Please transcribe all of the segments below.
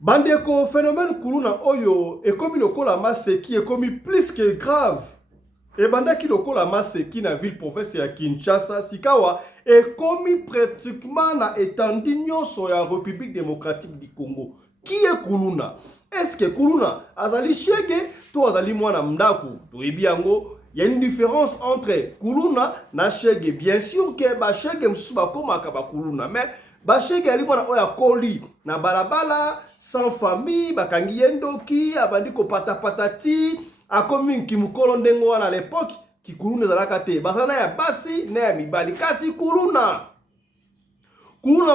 Bandeko phénomène kuluna oyo ekomi lokola maseki ekomi plus que grave. Et bandaki lokola maseki na ville province ya Kinshasa sikawa ekomi pratiquement na étendue nyonso ya République démocratique du Congo. Qui est kuluna? Est-ce que kuluna azali shege to azali mwana mdaku? Toyebi yango. Il y a une différence entre kuluna na shege. Bien sûr que ba shege msusu bakomaka ba kuluna, mais ba shege ali mwana oya koli na balabala sans famille bakangi yendoki abandi ko patati akomi nkimukolo ndengo wana à l'époque ki kuluna ezalaka te basana ya basi na ya mibali kasi kuluna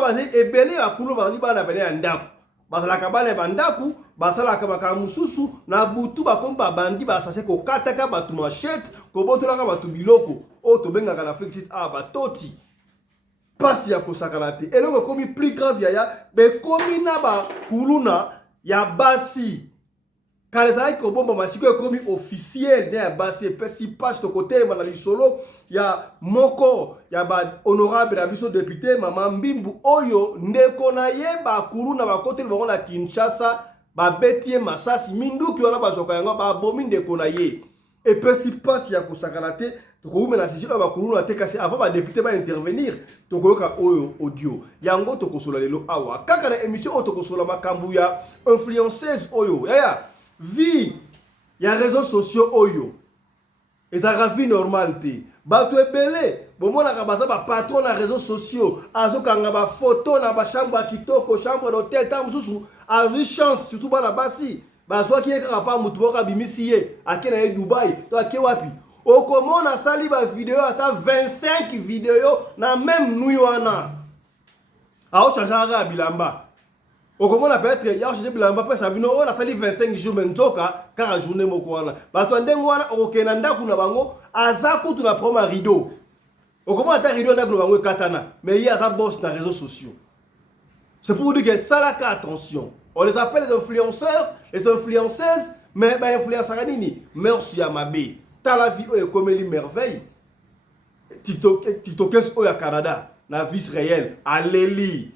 bazi ebele ya kuluna bazali bana bene ya ndaku basalaka bana ya bandaku basalaka makambo mususu na butu bakomi babandi basase kokataka batu machete kobotolaka batu biloko oyo tobengaka na Afrique batoti pasi ya kosakana te eloko komi plus grave yaya bekomi na bakuluna ya basi kala ezalaki kobomba masiko ekomi officiel na ya basi epesi pasi tokotema na lisolo ya moko ya honorable na biso député mama Mbimbu oyo ndeko na ye bakuluna bakoteli bango na Kinshasa babeti ye masasi minduki wana bazoka yango babomi ndeko na ye epesi pasi ya kosakana te tokoumi na sisi oyo bakuluna te kasi avant badepute baintervenir tokoyoka oyo audio yango tokosola lelo awa kaka na émission oyo tokosola makambo ya influenceuse oyo yaya vie ya réseaux sociaux oyo ezalaka vie normale te bato ebele bomonaka baza bapatron na réseaux sociaux azokanga bafoto na bachambre ya kitoko chambre d'hôtel ntango mosusu azwi chance surtout bana basi bazwaki ye kaka pa motu moko abimisi ye ake na ye Dubai to ake wapi okomona asali bavideo ata 25 video na même nui wana aochangeaka kaka bilamba okomona peut-être yaochange bilamba mpe sabino oyo nasali 25 jours me nzoka kaka journée moko wana bato ya ndenge wana okokende na ndako na bango aza kutu na proma rideau okomona ata rideau ndako na bango ekatana mais ye aza boss na réseaux sociaux. C'est pour dire que ça là attention. On les appelle les influenceurs, les influenceuses, mais bah influenceurs nini merci à ma bé. T'as la vie est comme une merveille. TikTokers au Canada, la vie réelle, allez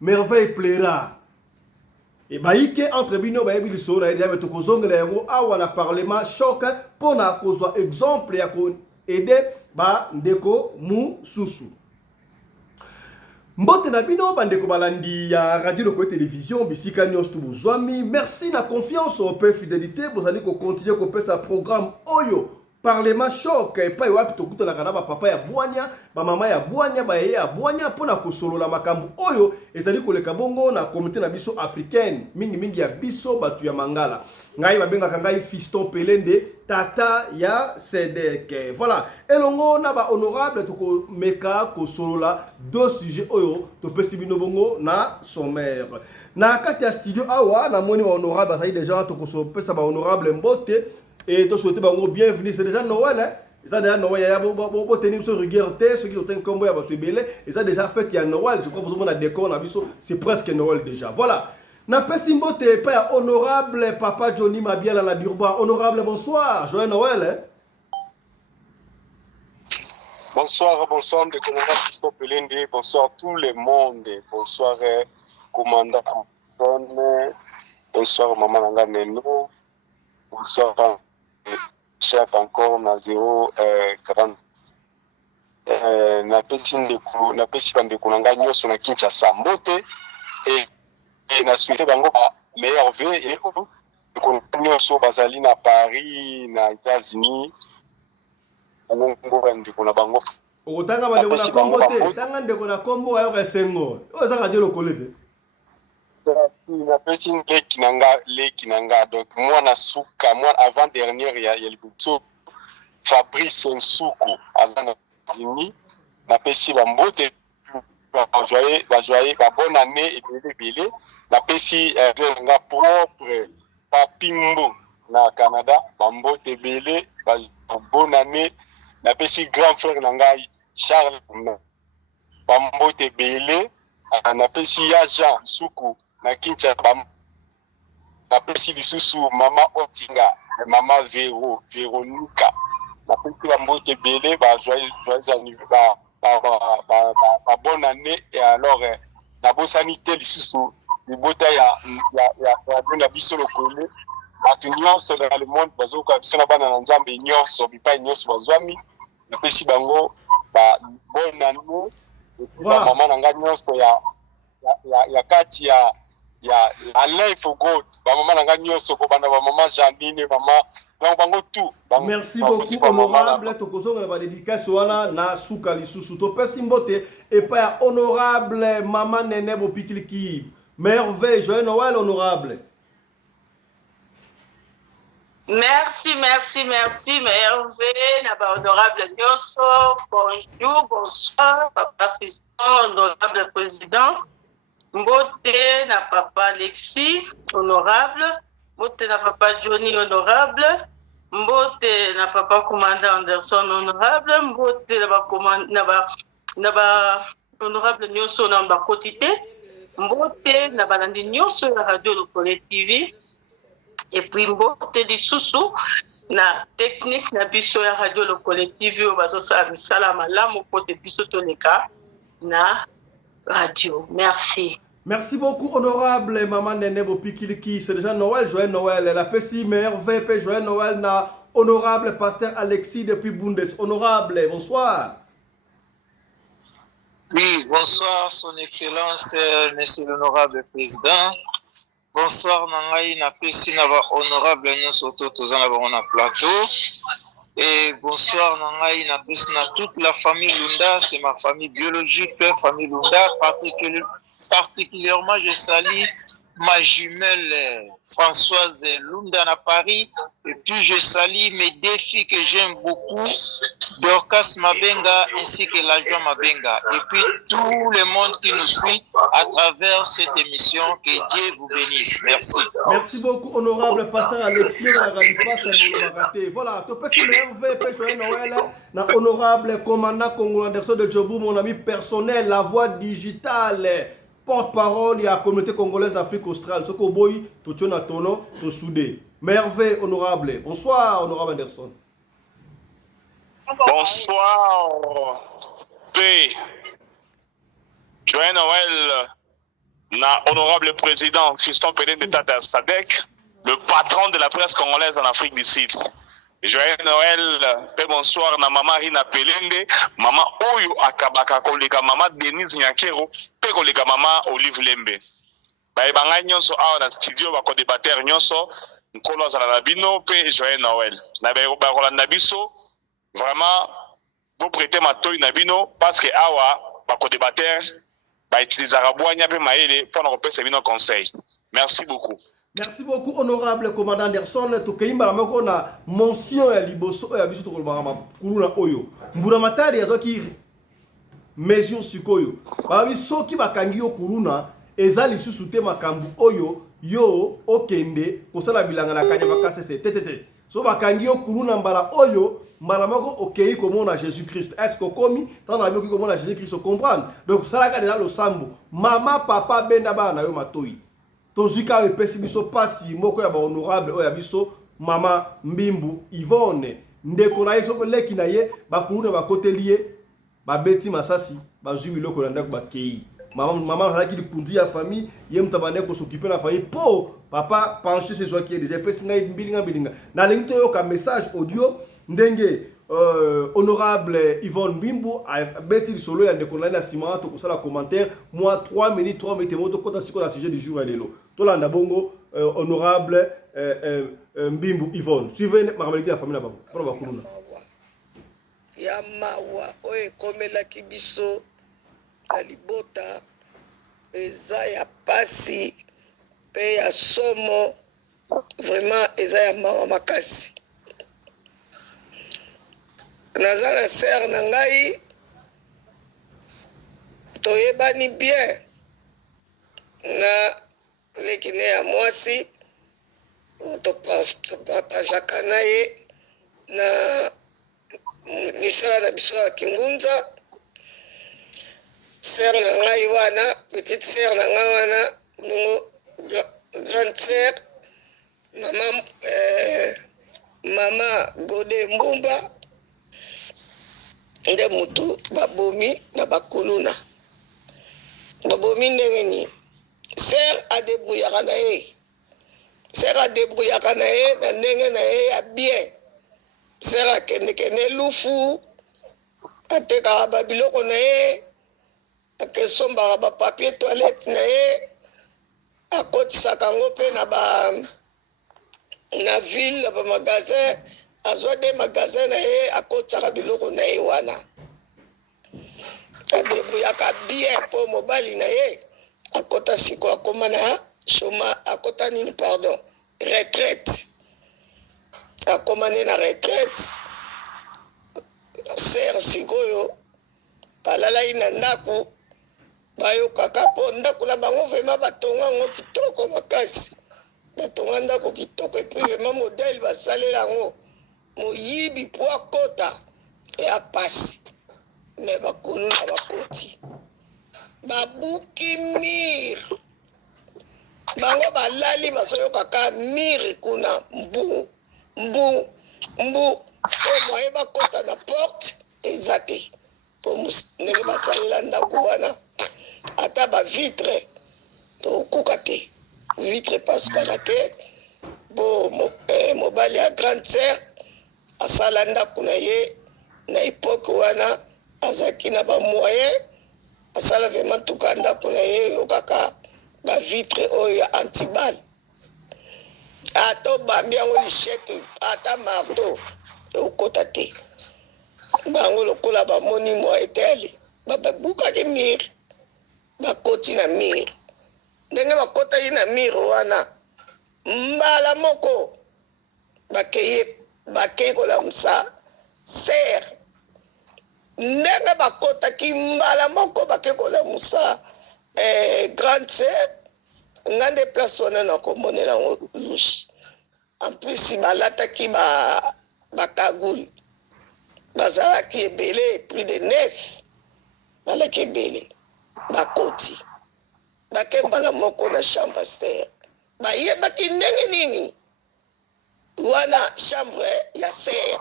merveille plaira. Et bah ike entre bino bah ebi so na déjà to kozonga na yango awa na parlement choc pour na kozwa exemple ya ko aider ba ndeko mu susu. Mbote na bino bandeko balandi ya radio loko télévision bisika nyonso tubuzwami merci na confiance au peu fidélité bozali ko continuer ko pesa programme oyo parlement choc epai wapi tokuta na ba papa ya bwanya ba mama ya bwanya ba yeye ya bwanya pona kosolola makambo oyo ezali koleka bongo na communauté na biso africaine mingi ya biso batu ya mangala ngai babengaka ngai fiston pelende tata ya Sedek voilà elongo na ba honorable toko meka kosolola deux sujets oyo topesi bino bongo na sommaire na kati ya studio awa na moni ba honorable ça déjà toko so pesa ba honorable mbote et to souhaiter bango bienvenue c'est déjà Noël hein. Ils ont déjà Noël, il y a beaucoup de choses regardées, ceux qui ont un combo à votre belé, ils ont déjà fait il y a Noël, je crois que vous avez un décor, c'est presque Noël déjà. Voilà. Na pesimbo te père honorable papa Johnny Mabiala la Durban. Honorable bonsoir, joyeux Noël hein. Bonsoir, bonsoir de commandant Christophe Pelende, bonsoir tout le monde, bonsoir commandant Anton, bonsoir maman Nanga Neno, bonsoir chef encore na 040 na pesi bandeko na ngai nyonso na Kinshasa mbote et na suite bango meilleur vœu et ndeko nyonso bazali na Paris na États-Unis ndeko na bango otanga bandeko na kombo te tanga ndeko na kombo ayo kasengo oyo za radio lokolete na pesi leki nanga donc moi na suka moi avant dernière ya libuto Fabrice Nsuku azana zini na pesi ba mbote ba joyeux ba bonne année et bébé na pesi nga propre papimbo na Canada ba mbote belé ba bonne année na pesi grand frère nanga Charles ba mbote belé na pesi ya Jean Nsuku na Kinshasa na pesi lisusu mama Otinga mama Veronica na pesi ba mbote belé ba joyeux anniversaire ba bonne année et alors na bo sanité lisusu libota ya bena biso lokole bato nyonso dans le monde bazokoka biso na bana na nzambe nyonso bipai nyonso bazwami napesi bango bonne année Voilà. mama na nga nyonso ya kati ya Alain Fogod mama na nga nyonso ko bana mama Janine mama donc bango tout merci beaucoup honorable tokozonga na dédicace wana na suka lisusu topesi mbote epai ya honorable mama Nene Bopikiliki merveille joyeux Noël honorable. Merci, merveille, Naba honorable Nyoso, bonjour, bonsoir, papa Fiston, honorable président, Mbote, na papa Alexis, honorable, Mbote, na papa Johnny, honorable, Mbote, na papa commandant Anderson, honorable, Mbote, na ba honorable Nyoso, na ba quotité, Mbote, na ba landi Nyoso, la radio Lokole TV, et puis mbote lisusu na technique na biso ya radio le collectif yo bazosala misala malamu pote biso toleka na radio. Merci. Merci beaucoup honorable maman Nene Bopikiliki, c'est déjà Noël, joyeux Noël. La PCI merveille, joyeux Noël na honorable pasteur Alexis depuis Bundes. Honorable, bonsoir. Oui, bonsoir son excellence monsieur l'honorable président. Bonsoir Nangaï na pesi na ba honorable nyonso toza na bango na plateau. Et bonsoir Nangaï na pesi na toute la famille Lunda, c'est ma famille biologique, famille Lunda, particulièrement je salue ma jumelle Françoise Lunda à Paris, et puis je salue mes deux filles que j'aime beaucoup, Dorcas Mabenga ainsi que la joie Mabenga, et puis tout le monde qui nous suit à travers cette émission, que Dieu vous bénisse. Merci. Merci beaucoup honorable pasteur Alexis voilà, tu peux se merveiller joyeux Noël na honorable commandant Congo Anderson de Djobou, mon ami personnel, la voix digitale, porte-parole de la communauté congolaise d'Afrique australe. Ce que boy, tout le monde tout soudé. Merveille honorable. Bonsoir honorable Anderson. Bonsoir. Paix. Joyeux Noël. Na honorable président Fiston Pelé de Tata Stadek, le patron de la presse congolaise en Afrique du Sud. Joyeux Noël, pe bonsoir na mama Rina Pelende, mama Oyo Akabaka koleka mama Denise Nyakero, pe koleka mama Olive Lembe. Ba banga nyonso awa na studio ba ko débatteur nyonso, nkolo za na bino pe joyeux Noël. Na ba kolanda biso vraiment vous prêtez ma toy na bino parce que awa ba ko débatteur ba utiliser rabouanya pe maele pour nous repasser bino conseil. Merci beaucoup. Merci beaucoup honorable commandant Anderson. Tokeimba la moko na mention ya liboso ya biso tokoloma kuluna oyo. Mbura matari ya zoki mesure sikoyo. Ba biso ki bakangi yo kuluna ezali susu te makambu oyo yo okende kosala bilanga na kanya makasese tetete. So bakangi yo kuluna mbala oyo mbala moko okei komona Jésus Christ. Est-ce que komi tant na bioki komona Jésus Christ comprendre. Donc ça la déjà le sambo. Mama papa benda ba na yo matoi. Tozika epesi biso pasi moko ya ba honorable oya biso mama Mbimbu Yvonne ndeko na yeso leki na ye bakuna bakotelier babeti masasi bazwi biloko na ndako bakei mama zalaki likundi ya famille ye mtabane ko s'occuper na famille po papa pencher ses joies qui est déjà epesi ngai bilinga na lingi to yoka message audio ndenge honorable Yvonne Mbimbu a beti solo ya ndeko na sima to kosala commentaire moi 3 minutes moto kota siko na sujet du jour lelo tolanda bongo honorable Mbimbu Yvonne suivez makameli ya famille na bango pour bakuluna ya mawa oye komela kibiso na libota eza ya pasi pe ya somo vraiment eza ya mawa makasi nazara ser na ngai toyebani bien na lekine ya mwasi topartageaka na ye na misala na biso ya kingunza ser na ngai wana petite ser na ngai wana ndongo grande ser mama Gode Mbumba nde mutu babomi na bakuluna babomi ndenge nini ser ser adébrouillaka na ye ser adébrouillaka na ye na ndenge na ye ya bien ser akendekende lufu atekaka babiloko na ye akesombaka bapapier toilette na ye akotisaka yango mpe na ville na bamagasin azwa de magasin na ye akotisaka biloko na ye wana adébrouillaka bien mpo mobali na ye akota siko akoma na choma akota nini pardon retraite akoma ne na retraite ser sikoyo balalai na ndako bayokaka mpo ndako na bango vraimen batonga yango kitoko makasi batonga ndako kitoko epui vraimen modele basalela yango moyibi po akota ya pasi me bakulu na bakoti babuki mire bango balali bazoyokaka mire kuna mbu po moye bakota na porte eza te po ndenge basalela ndako wana ata bavitre tokoka te vitre pasukaka te po mobali ya grande sœur asala ndako na ye na epoke wana azalaki na bamoyen asala vraimen tuka ndako na ye oyokaka bavitre oyo ya antibal ata obambi yango lishete ata marteau okota te bango lokola bamoni mwa etele babukaki mire bakoti na mire ndenge bakotaki na mire wana mbala moko bakei kolamusa ser ndenge bakotaki mbala moko bakei kolamusa grande sœur nga nde place wana nakomonela yango lushi en plus balataki bakaguli bazalaki ebele plus de 9 balaki ebele bakoti bake mbala moko na chambre ser bayebaki ndenge nini wana chambre ya ser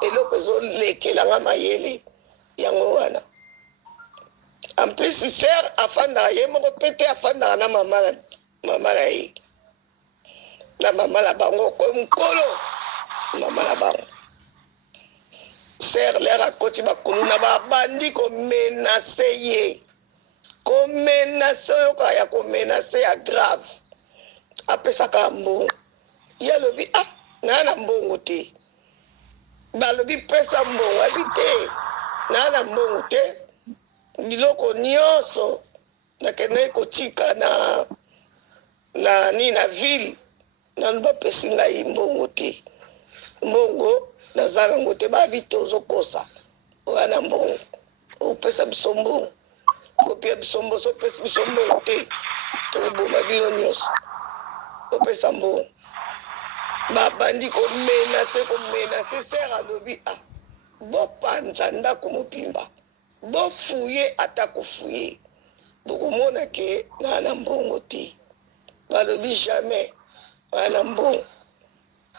eloko ezolekelanga mayele yango wana en plus ser afandaka ye moko mpe te afandaka na mama na ye na mama na bango ko mokolo mama na bango ser lere akoti bakulu na babandi komenase ye komenase oyoka ya komenase ya grave apesaka mbongo ye alobi naa na mbongo te balobi pesa mbongo abi te naa na mbongo te biloko nyonso nakendeki kotika na ville nanu bapesi ngai mbongo te mbongo naza nango te babi te ozokosa wana mbongo opesa biso mbongo opia biso mbongo sopesi biso mbongo te tokoboma bino nyonso opesa mbongo babandi komenase ser alobi bopanza ndako mobimba bofuye ata kofuye bokomona ke na mbongo te balobi jamais wana mbongo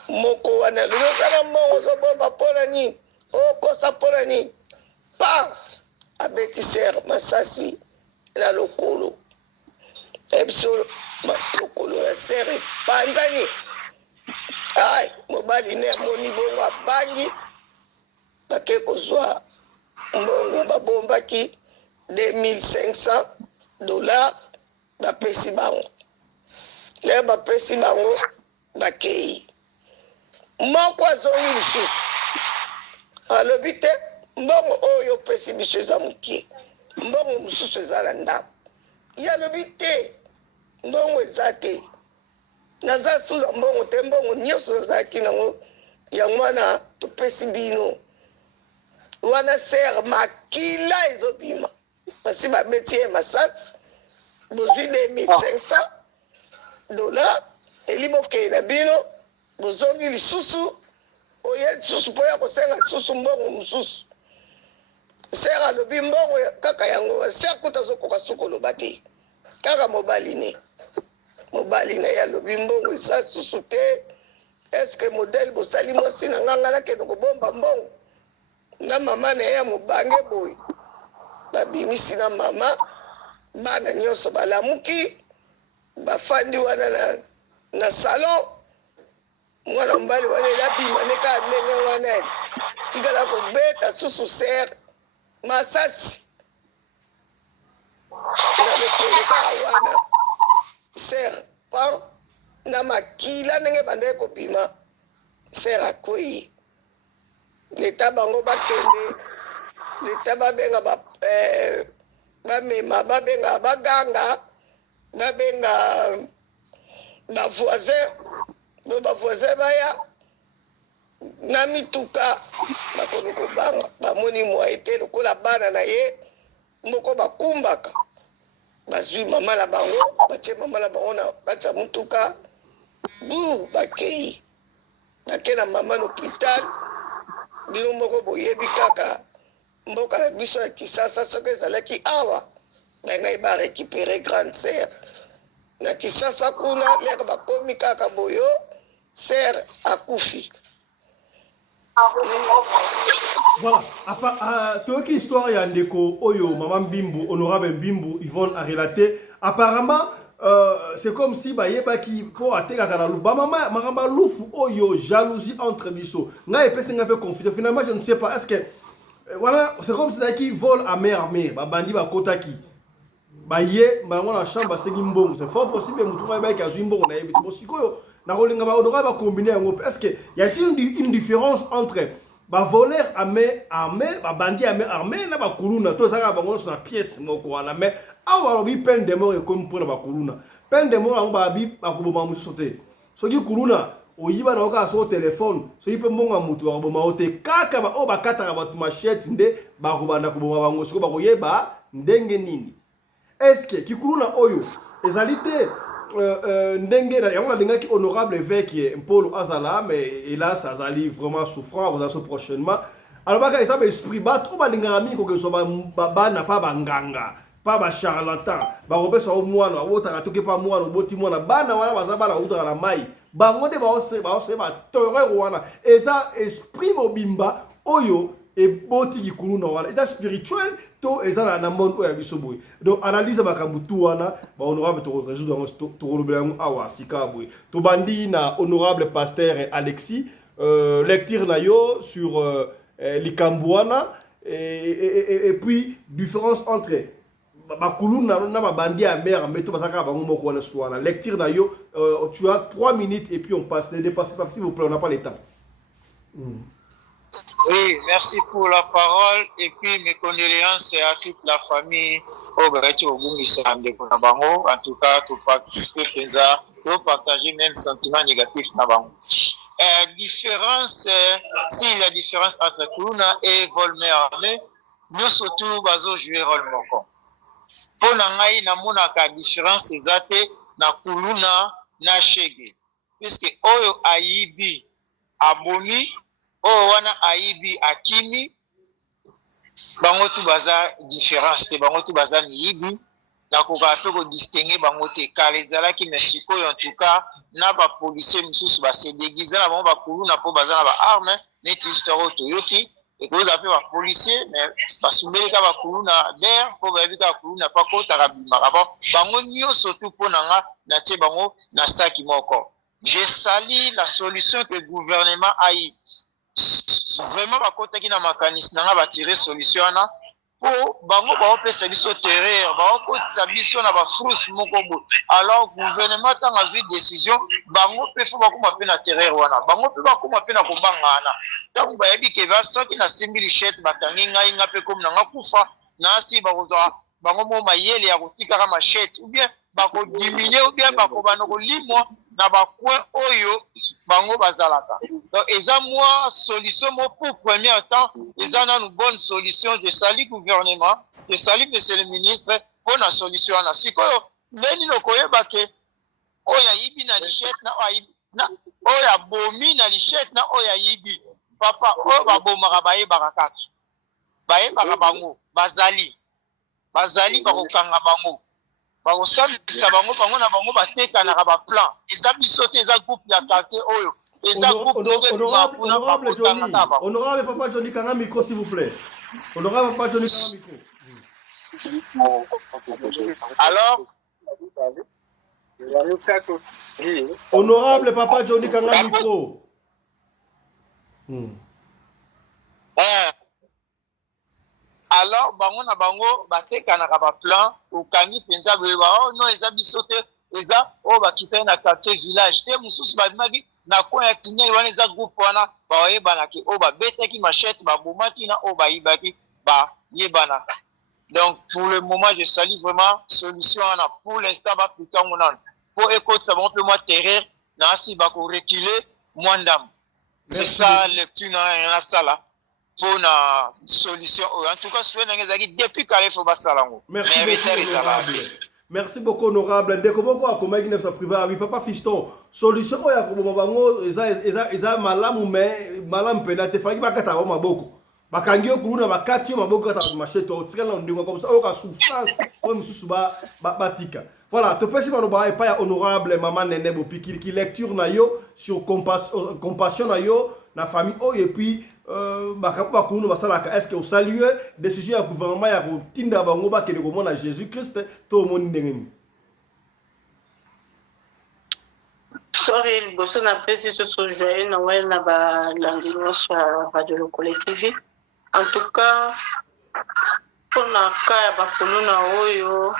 moko wana alobi ozala mbongo ozobomba mpona nini okosa mpona nini pa abeti ser masasi na lokolo biso lokolo ya ser epanzani mobali ne amoni bongo abangi bake kozwa mbongo babombaki $2500 bapesi bango lere bapesi bango bakei moko azongi lisusu alobi te mbongo oyo opesi biso eza mokie mbongo mosusu eza na ndako ye alobi te mbongo eza te naza sula mbongo te mbongo nyonso nazalaki nango yango wana topesi bino wana ser makila ezobima pasi babeti ye masasi bozwi $2500 eli bokei na bino bozongi lisusu oye lisusu mpo ya kosenga lisusu mbongo mosusu ser alobi mbongo kaka yango ser kuta azokoka sukoloba te kaka mobali na ye alobi mbongo eza susu te eske modele bosali mosi na nganga nakende kobomba mbongo na mama na ye ya mobange boye babimisi na mama bana nyonso balamuki bafandi wana na salon mwana mbali wana elabima neka ndenge wana tikala kobeta susu ser masasi na mokoloka wana ser par na makila ndenge bande kopima ser akwei leta bango bakende leta babenga bamema babenga baganga babenga bavoisin do bavoisin baya na mituka bakomi kobanga bamoni mwaye te lokola bana na ye moko bakumbaka bazwi mama na bango batie mama na bango na kati ya mutuka bu bakei bake na mama na hôpital bino moko boyebi kaka mboka na biso ya Kisasa soki ezalaki awa bangai barécupere grande sœur na Kisasa kuna leka bakomi kaka boyo sœur akufi. Voilà, toyoki histoire ya ndeko oyo mama Mbimbu, honorable Mbimbu Yvonne a relaté. Apparemment, c'est comme si bayebaki po atekaka na lufu. Ba mama maramba lufu oyo jalousie entre biso. Nga epesi nga peu confusion. Finalement, je ne sais pas est-ce que voilà, c'est comme si ça qui vole à mer ba bandi ba kotaki. Baye bango na chambre sengi mbongo. C'est fort possible mutu ba ki azwi mbongo na yebi. Bosikoyo na rolinga ba honorable ba combiner yango. Est-ce que y a-t-il une différence entre ba voleur armé ba bandi armé na ba kuluna to saka bango na pièce moko wana mais awa bi peine de mort comme pour ba kuluna peine de mort ba bi ba kuboma musote soki kuluna oyiba na oka so téléphone soki pe mbonga mutu ba boma ote kaka ba o ba kataka ba machette nde ba kubanda kuboma bango siko ba koyeba ndenge nini est-ce que kikuluna oyo ezalité ndenge na yango na ki honorable évêque Paul Azala mais hélas azali vraiment souffrant vous allez prochainement alors baka ça esprit bat ou ba linga mi ko ke so ba na pas banganga pas ba charlatan ba robesa o mwana wota toke pa mwana boti mwana bana wana bazaba na uta na mai bango de ba torero wana eza esprit mobimba oyo et boti kikuluna wana eza spirituel to eza na monde oya biso boy donc analyse makambu tu wana ba honorable to résoudre to rolobela awa sika boy to bandi na honorable pasteur Alexis lecture na yo sur likambuana et puis différence entre bakuluna na babandi ya mer mais to basaka bango moko wana wana lecture na yo tu as 3 minutes et puis on passe ne dépassez pas s'il vous plaît on n'a pas le temps. Oui, merci pour la parole et puis mes condoléances à toute la famille au Barachi Obungisa Ndeko Nabango. En tout cas, tout participer présent, tout partager même sentiment négatif Nabango. Différence, s'il y a différence entre Kuluna et Volmer armé, nous surtout bazo jouer rôle moko. Pour nangai na monaka différence ezate na Kuluna na Shege. Puisque oyo aibi abomi oh wana aibi akimi bango tu baza différence te bango tu baza niibi na koka pe ko distinguer bango te car ezalaki mesiko en tout cas na ba policier mususu ba se déguiser na bango ba kuluna po baza na ba arme neti histoire toyoki et ko za pe ba policier mais ba sumbeli ka ba kuluna der po ba bika kuluna pa ko tarabima bango nyonso tu po nanga na tie bango na saki moko. Je salue la solution que le gouvernement a eu. Vraiment ba kota ki na makanisi nanga ba tirer solution na po bango ba opesa biso terreur ba okotisa biso na ba frus moko bo alors gouvernement tanga vu décision bango pe fo ba kuma pe na terreur wana bango pe ba kuma pe na kobangana tangu ba yebi ke ba soki na simbi lichette bakangi ngai nga pe comme nanga kufa na si ba kozwa bango mo mayele ya kotika ka machette ou bien ba ko diminuer ou bien ba ko bana ko limwa na ba coin oyo bango bazalaka. Donc eza moi solution mo pour premier temps eza na une bonne solution. Je salue gouvernement, je salue monsieur le ministre pour la solution na sikoyo meni no koyeba ke oya yibi na lichette na oya bomi na lichette na oya yibi papa o ba bomaka baye barakaka baye bakabango bazali bakokanga bango bakosambisa bango bango na bango batekanaka baplan eza biso te eza groupe ya quartier oyo eza groupe honorable papa Johnny kanga micro s'il vous plaît. Honorable papa Johnny kanga micro. Alors Honorable Papa Johnny Kanga micro. Alors bango na bango batekanaka baplan okangi mpenza boye oh non eza biso te eza oyo bakitani na quartier village te mosusu babimaki na coin ya tinyeli wana eza groupe wana bayebanaki oyo babetaki machette babomaki na oyo bayibaki bayebanaka. Donc pour le moment je salue vraiment solution wana pour l'instant bapika ngo nano po ekotisa bango mpe mwa terreur na asi bakorecule mwa ndambo. C'est ça lecture na sala. Pour une solution. En tout cas, depuis qu'il faut pas ça. Merci beaucoup, honorable. Dès que vous avez commencé à privé, oui, papa Fiston, solution, il y a des malam mais malam penate, il faut que vous beaucoup. Bakangio kuluna bakati maboko kata macheto tikala ndingo comme ça oka souffrance comme susuba batika. Voilà, to pesi manoba et pas honorable maman Nene Bopi qui lecture na yo sur compassion na yo na famille oh et puis bakakuba kuno basalaka est-ce que vous saluez décision ya gouvernement ya kotinda bango ba kele komona Jésus Christ to moni ndengeni. Sorry, le boss n'a pas si ce soit joyeux Noël na ba landino sur Radio Collective. En tout cas, pour na kaya bakuluna oyo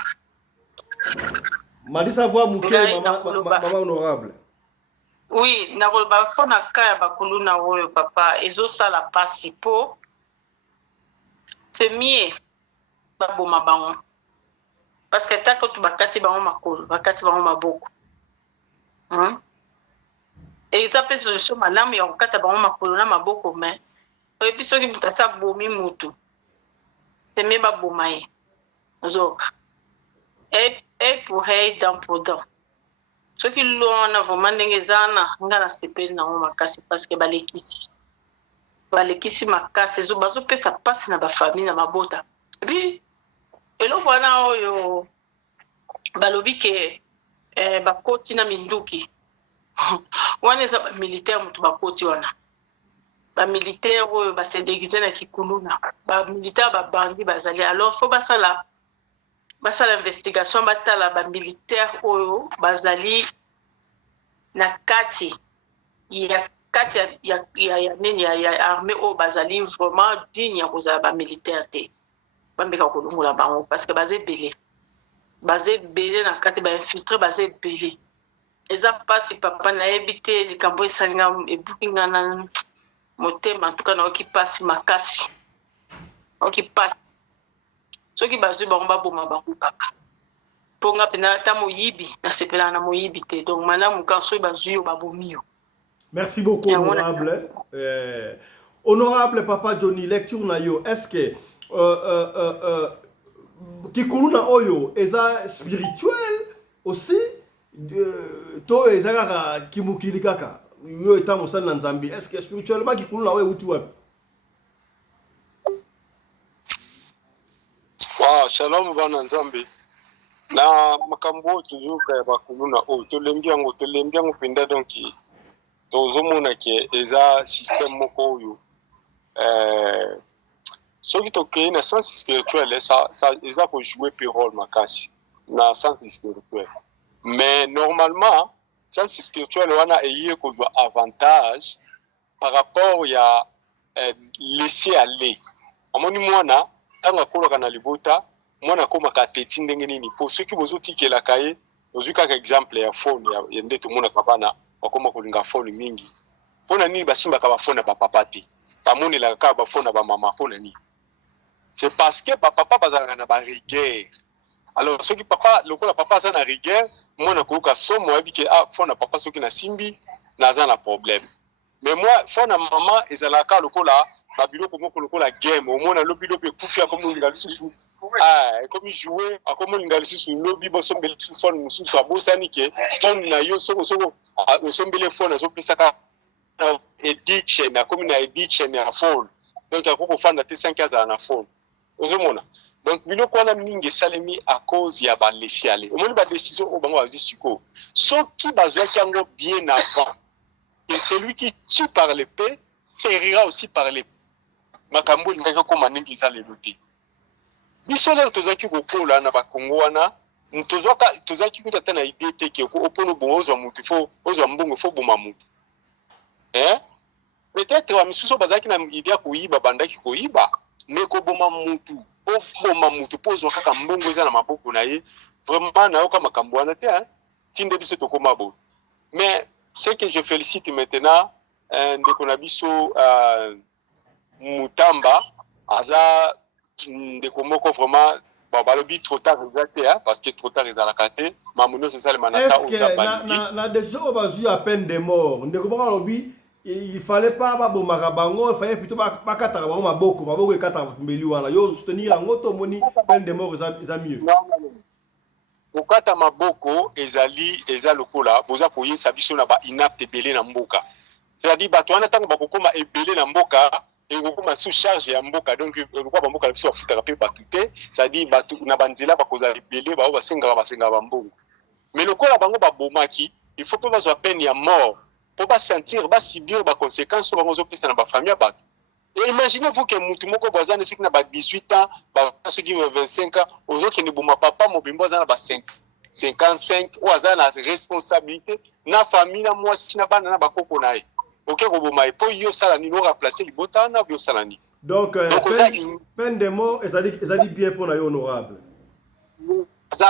Malisa voix mouke maman honorable. Oui, na kolba pour na kaya bakuluna oyo papa ezo sala pasi po c'est mieux baboma bango parce que tant que tu bakati bango makolo bakati bango maboko et ça peut se soma malamu ya kokata bango makolo na maboko mais et puis soki mutasa bomi mutu c'est mieux baboma ye zoka et pour être dans prudent soki lona vraiment ndenge zana ngana sepeli na ngo makasi parce que balekisi makasi zo bazo pesa pasi na ba famille na mabota et puis eloko wana oyo balobi ke bakoti na minduki wana eza ba militaire mutu bakoti wana ba militaire oyo base déguisé na kikuluna ba militaire ba bandi bazali alors faut basala investigation batala ba militaire oyo bazali na kati ya nini ya armée oyo bazali vraiment digne ya kozala ba militaire te bambeka kolongola bango parce que baze belé na kati ba infiltré baze belé eza pasi papa nayebi te likambo esalinga ebukinga na motema en tout cas naoki pasi makasi naoki pasi soki bazwi bango baboma bango kaka mpo nga mpena ata moyibi nasepelaka na moyibi te donc malamu kaka soki bazwi yo babomi yo. Merci beaucoup honorable. Honorable Papa Johnny, lecture na yo, est-ce que kikuluna oyo eza spirituel aussi to eza kaka kimukili kaka yo eta mosali na nzambi est-ce que spirituellement kikuluna oyo euti wapi? Shalom bana nzambi na makambo toujours ka bakuluna oyo tolembi yango penda donc tozomona ke eza système moko oyo soki tokei na sens spirituel ça eza pour jouer un rôle makasi na sens spirituel mais normalement sens spirituel wana eye kozwa avantage par rapport ya laisser aller amoni mwana tanga koloka na libota mwana koma ka teti ndenge nini po soki bozotikelaka ye ozwi kaka exemple ya phone ya nde tomonaka bana bakoma kolinga phone mingi mpona nini basimbaka bafone ya bapapa te bamonelaka kaka bafone ya bamama mpona nini c'est parce que bapapa bazalaka na barigueur alors soki papa lokola papa aza na rigueur mwana koyoka somo oyebi ke phone ya papa soki nasimbi naza na problème mais moi phone ya mama ezalaka lokola babiloko moko lokola game omona lobilobi ekufi akomolinga lisusu ekomi jouer akomolinga lisusu lobi bosombeli lisusu phone mosusu abosani ke phone na yo soko osombeli phone azopesaka addiction akomi na addiction ya phone donc akokofanda te 5 azala na phone ozomona donc biloko wana mingi esalemi à cause ya balesi ale omoni badécision oyo bango bazwi sikoyo soki bazwaki yango bien avant et celui qui tue par l'épée périra aussi par l'épée makambo elingaki okoma ndenge eza lelo te biso lelo tozalaki kokola na bakongo wana tozaki kuta ta na idée te ke opona bongo ozwa mutu fo ozwa mbongo fo boma mutu peut-être wa misusu bazaki na idée ya koyiba bandaki koyiba mais koboma mutu oboma mutu po ozwa kaka mbongo eza na maboko na ye vraiment nayoka makambo wana te tinde biso tokoma bo. Mais ce que je félicite maintenant ndeko na biso Mutamba aza ndeko moko vraiment balobi trop tard exacté parce que trop tard ezalaka te mamuno c'est ça le manata au Zabali na décision bazui à peine de mort ndeko moko lobi il fallait pas babomaka bango il fallait plutôt bakataka bango maboko ekataka mbeli wana yo soutenir yango to moni peine de mort eza mieux kokata maboko eza lokola boza koyesa biso na ba inapte ebele na mboka c'est-à-dire bato wana ntango bakokoma ebele na mboka ekokoma sous charge ya mboka donc lokwa bamboka na biso bafutaka mpe bato te c'est-à-dire bato na banzela bakozala ebele bao basengaka bambongo mais lokola bango babomaki il faut mpe bazwa peine ya mort mpo basentir basibir baconséquence oyo bango ozopesa na bafamille ya bato. Et imaginez-vous que mutu moko bozane soki na ba 18 ans ba soki 25 ans ozokende boma papa mobimbo azana ba 55 ou azana responsabilité na famille na mwasi na bana na bakoko na ye ok koboma po yo sala ni no remplacer libota na bio sala ni donc peine de mort ezali bien pour na yo honorable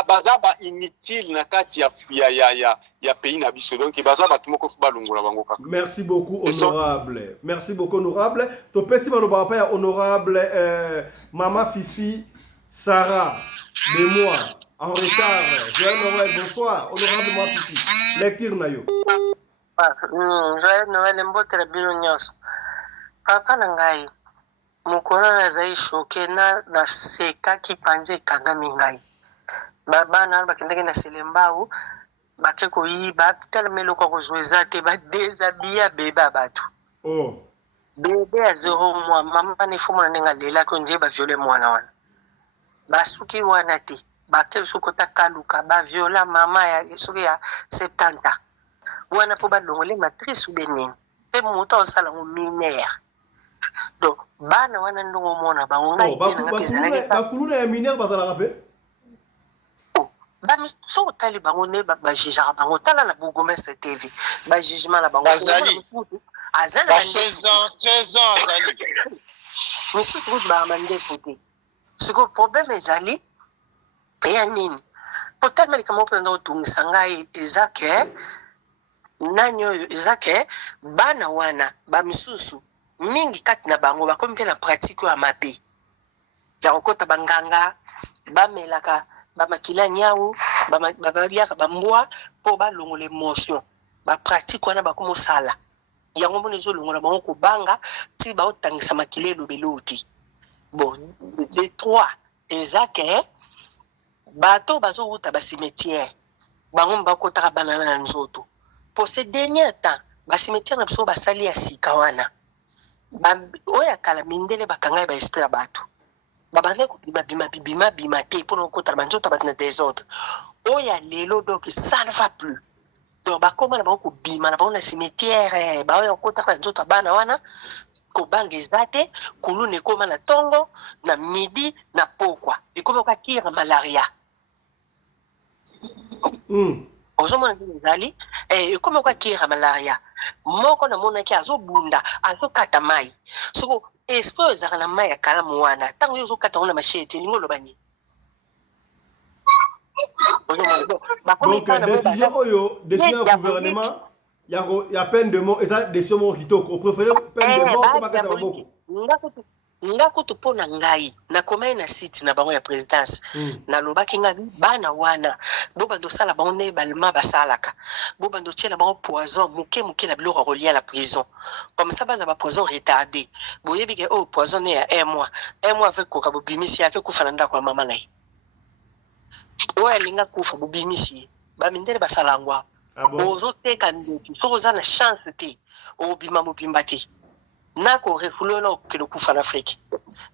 bazaba inutile na kati ya pays na biso donc bazaba tumoko fu balongola bango kaka. Merci beaucoup honorable. Merci beaucoup honorable. To pesi maloba pa ya honorable Mama Fifi Sarah de moi en retard. Joyeux Noël, bonsoir honorable Mama Fifi. Lecture na yo. Joyeux Noël mbotere bino nyonso. Papa na ngai mokolo na zai choqué na seka ki panze kangami ngai. Bana bakendaki na selembao bake koyiba tellement eloko kozweza te badéshabilla bebe ya bato bebe ya 0 mois mama nefu mwana ndenge alelaki ondie baviole mwana wana basuki wana te bake sokota kaluka baviola mama ya soki ya 70 wana mpo balongole matrice ubenini mpe moto osala ngo minere donc bana wana ndenge omona bango ngai te nanga ezalaki bakuluna ya minere bazalaka mpe so tali bango ne bajijaka bango tala na bourgmestre TV bajugement na bango bazali azali 16 ans 13 ans azali monsieur tout bamande côté ce que problème ezali ya nini peut-être kama openda otungisa ngai ezake nani oyo ezake bana wana bamisusu mingi kati na bango bakomi mpe na pratique ya mabe ya kokota banganga bamelaka bamakila nyau babiaka bambwa mpo balongola émotion bapratique wana bakomosala yango mbona ezolongola bango kobanga ti baotangisa makila elobeli oti bon les trois eza ke bato bazowuta basimetiere bango bakotaka bana na nzoto po ce dernier temps basimetiere na biso basali ya sika wana oyo ya kala mindele bakanga ba esprit ya bato babande ko bima te pour nous contre banjota batna désordre oya lelo donc ça ne va plus donc bakoma na bako bima na bana cimetière ba oya kota ka nzota bana wana ko bangezate kulune koma na tongo na midi na pokwa ikoma ka kira malaria ozomona ndizali ikoma ka kira malaria moko na mona ki azobunda azokata mai soko esko ezaka na mai ya kalamu wana ntango yo ozokata ngo na mashete elingi oloba nini donc décision oyo décision ya gouvernement ya peine de mort eza décision moko kitoko opréféré peine de mort ko bakata maboko nga kutu mpo na ngai nakomai na site na bango ya présidence nalobaki ngai bana wana bo bandosala bango nde balema basalaka bo bandotiela bango poison moke na biloko kolia na prison comme ça baza bapoison retardé boyebi ke oyo poison ne ya 1 mois avec koka bobimisi yake kufa na ndako ya mama na ye oyo alinga kufa bobimisi ye bamindele basala yango ozoteka ndeki soki oza na chance te obima mobimba te nako refulo na okende kufa na Afrique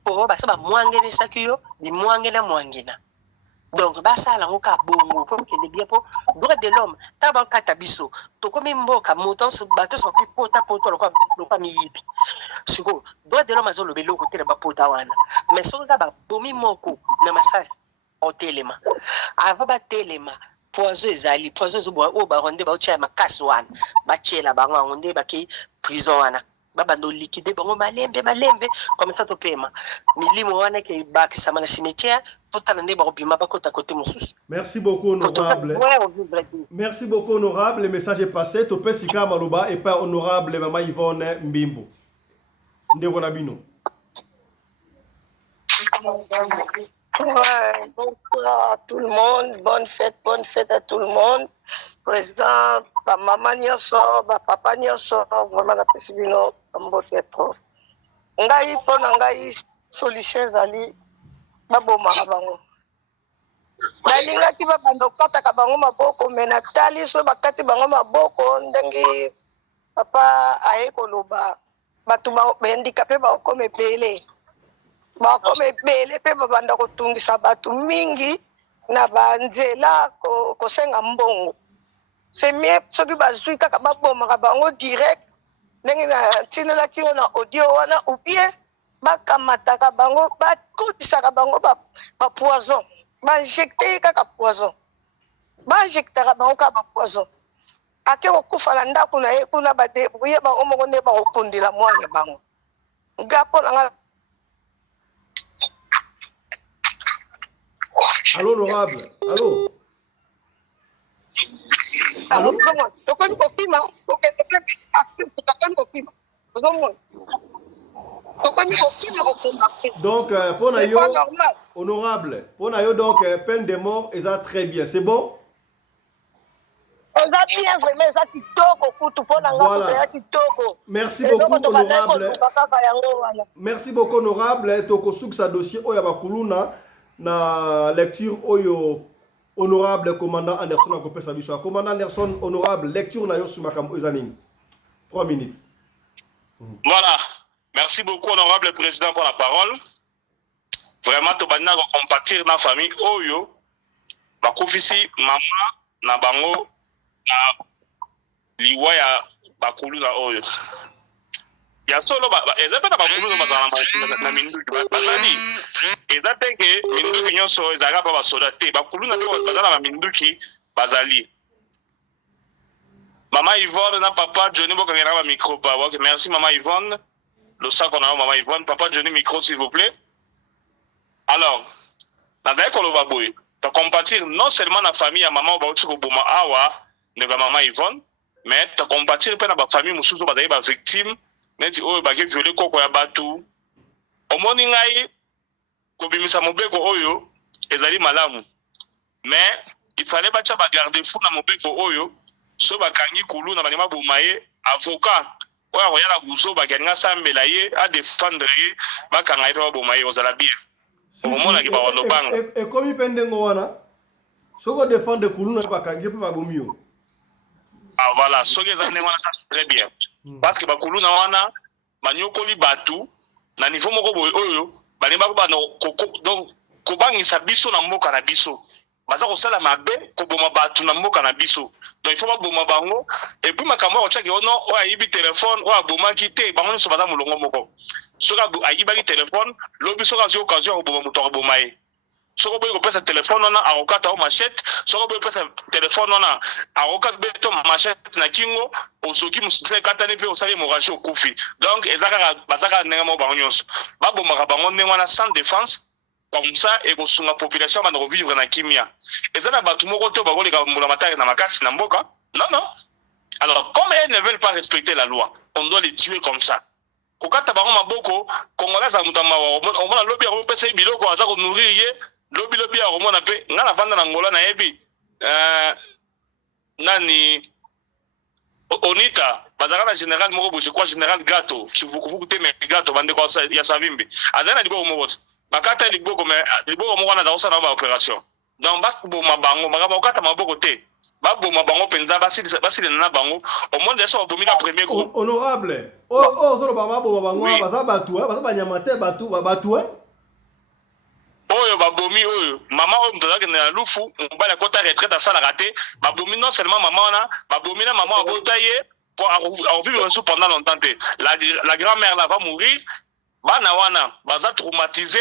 po bato bamwangelisaki yo bimwangena donc basala ngo ka bongo po kende bien po droit de l'homme ta bakata biso tokomi mboka moto so bato so pota lokwa miyibi siko droit de l'homme azolobela ko tele bapota wana mais soki ka babomi moko na masasi otelema ava batelema poison ezali poison ezoboya oyo baronde baotia makasi wana batiela bango yango nde baki prison wana babanda olikide bango malembe comme ça topema milimo wana ke ebakisama na cimetière totala nde bakobima bakota kote mosusu. Merci beaucoup, honorable. Merci beaucoup, honorable. Le message est passé. Topé Sika Maloba et pas honorable Maman Yvonne Mbimbo. Ndeko Nabino. Ouais, bonsoir à tout le monde. Bonne fête à tout le monde. Président, maman nyonso, papa nyonso, vraiment na pesibino mbote trop. Ngai pona ngai solution zali babomaka bango. Balingaki babanda kokataka bango maboko me na tali so bakati bango maboko ndenge papa aye koloba bato bahandikape bakoma ebele mpe babanda kotungisa bato mingi na banzela kosenga mbongo. C'est mieux soki bazwi kaka babomaka bango direct ndenge na ntinelaki yo na audio wana ou bien bakamataka bango bakotisaka bango bapoison bainjecte kaka poison bainjectaka bango kaka bapoison ake kokufa na ndako na ye kuna badebrouye bango moko nde bakokundela mwana bango nga mpo na nga. Allô, honorable. Allô. Allô. Donc, pour Nayo, honorable, pour Nayo, donc, peine de mort, et ça très bien. C'est bon? Voilà. Merci beaucoup, honorable. Merci beaucoup, honorable. Toko souk sa dossier Oyaba Kuluna na lecture Oyo. Honorable commandant Anderson Akopé Sabiso. Commandant Anderson, honorable, lecture na yo sur Makam Ozaning. 3 minutes. Voilà. Merci beaucoup, honorable président, pour la parole. Vraiment, tu vas compatir dans la famille Oyo. Bakufisi, maman, na bango, na liwa ya bakulu na Oyo. Ya solo, ezapeta bakulu na minduki. Bazali, ezapeke minduki nyonso, ezaka pa basoda te. Bakulu na bazala na minduki, bazali. Maman Yvonne na papa Johnny Bokangera ba micro pa. Ok, merci maman Yvonne. Le sac qu'on a maman Yvonne, papa Johnny micro s'il vous plaît. Alors, na dai ko lo baboy. Ta compatir non seulement la famille à maman ba otiko boma awa de maman Yvonne, mais ta compatir pe na ba famille mususu ba dai ba victime, neti oyo ba ke violer koko ya batu. Omoni ngai ko bimisa mobeko oyo ezali malamu. Mais il fallait ba tcha ba garder fou na mobeko oyo. So bakangi kulu na banima bomaye avocat oya koyala kuzo bakenga sambela ye a défendre ye bakanga ito bomaye ozala bien omona ki ba walobanga e komi pendengo wana soko défendre kulu na bakangi pe babomio. Ah voilà, so que ça ne wana ça très bien parce que bakulu na wana banyokoli batu na niveau moko boyo oyo banima ba no donc kobangisa biso na mboka na biso. Baza kosala mabe koboma batu na mboka na biso. Donc il faut pas boma bango et puis makambo o tchaki ono o ayibi téléphone o aboma kité bango so baza mulongo moko. Soka ayiba ki téléphone lobi soka zi occasion o boma muto boma ye. Soko boy ko pesa téléphone ona akokata o machette, soko boy pesa téléphone ona akokata beto machette na kingo osoki musise katani pe osali morashi okufi. Donc ezaka bazaka nenga mo bango nyonso. Ba boma bango nenga na sans défense. Comme ça, et que la population va vivre dans kimia. Et ça, tu na mboka. Non, non. Alors, comme elles ne veulent pas respecter la loi, on doit les tuer comme ça. Kokata bango maboko, Congolais za mutama wa, on mona lobby a pesa biloko aza ko nourrir ye, lobby a romona pe, nga na vanda na Angola na yebi. Nani Onita, bazaka na général moko bo, je crois général Gato, qui vous te mais Gato bande ko ya savimbi. Azana libo mo vote. Bakata liboko mais liboko mo wana za osana ba opération. Donc bakuboma bango, makaba okata maboko te. Baboma bango penza basi na bango. Au moins de ça on bomina premier groupe. Honorable. Oh solo baba bango baza batu, baza banyamate batu, batu Oyo babomi oyo, mama oyo mtozaki na lufu, mbala kota retraite asala raté, babomi non seulement maman na, babomi na maman abota ye pour vivre sous pendant longtemps. La grand-mère là va mourir. Bana wana baza traumatisé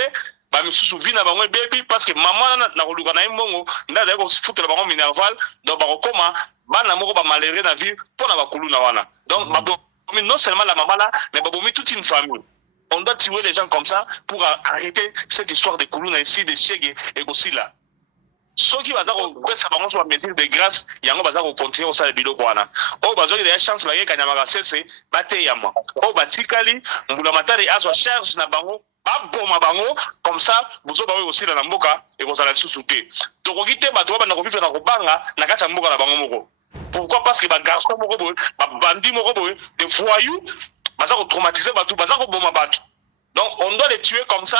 ba misusu vi na bango bebi parce que maman na koluka na mbongo nda za ko foutre bango minerval donc ba koma bana moko ba malheureux na vie pona ba kuluna wana donc non seulement la maman là mais babomi toute une famille. On doit tuer les gens comme ça pour arrêter cette histoire de kuluna ici de Chege et aussi là. Ceux qui vont faire une mesure de grâce, ils vont continuer au salaire biloko wana. Oh bazo il y a chance la yeka nyamaka sese bate yama. Oh batikali mbula matari azo charge na bango baboma bango comme ça buzo bawe aussi na mboka et ko sala susute. To ko kite bato ba na ko vivre na ko banga na kata mboka na bango moko. Pourquoi? Parce que ba garçon moko boy, ba bandi moko boy, des voyous, baza ko traumatiser bato, baza ko boma bato. Donc on doit les tuer comme ça.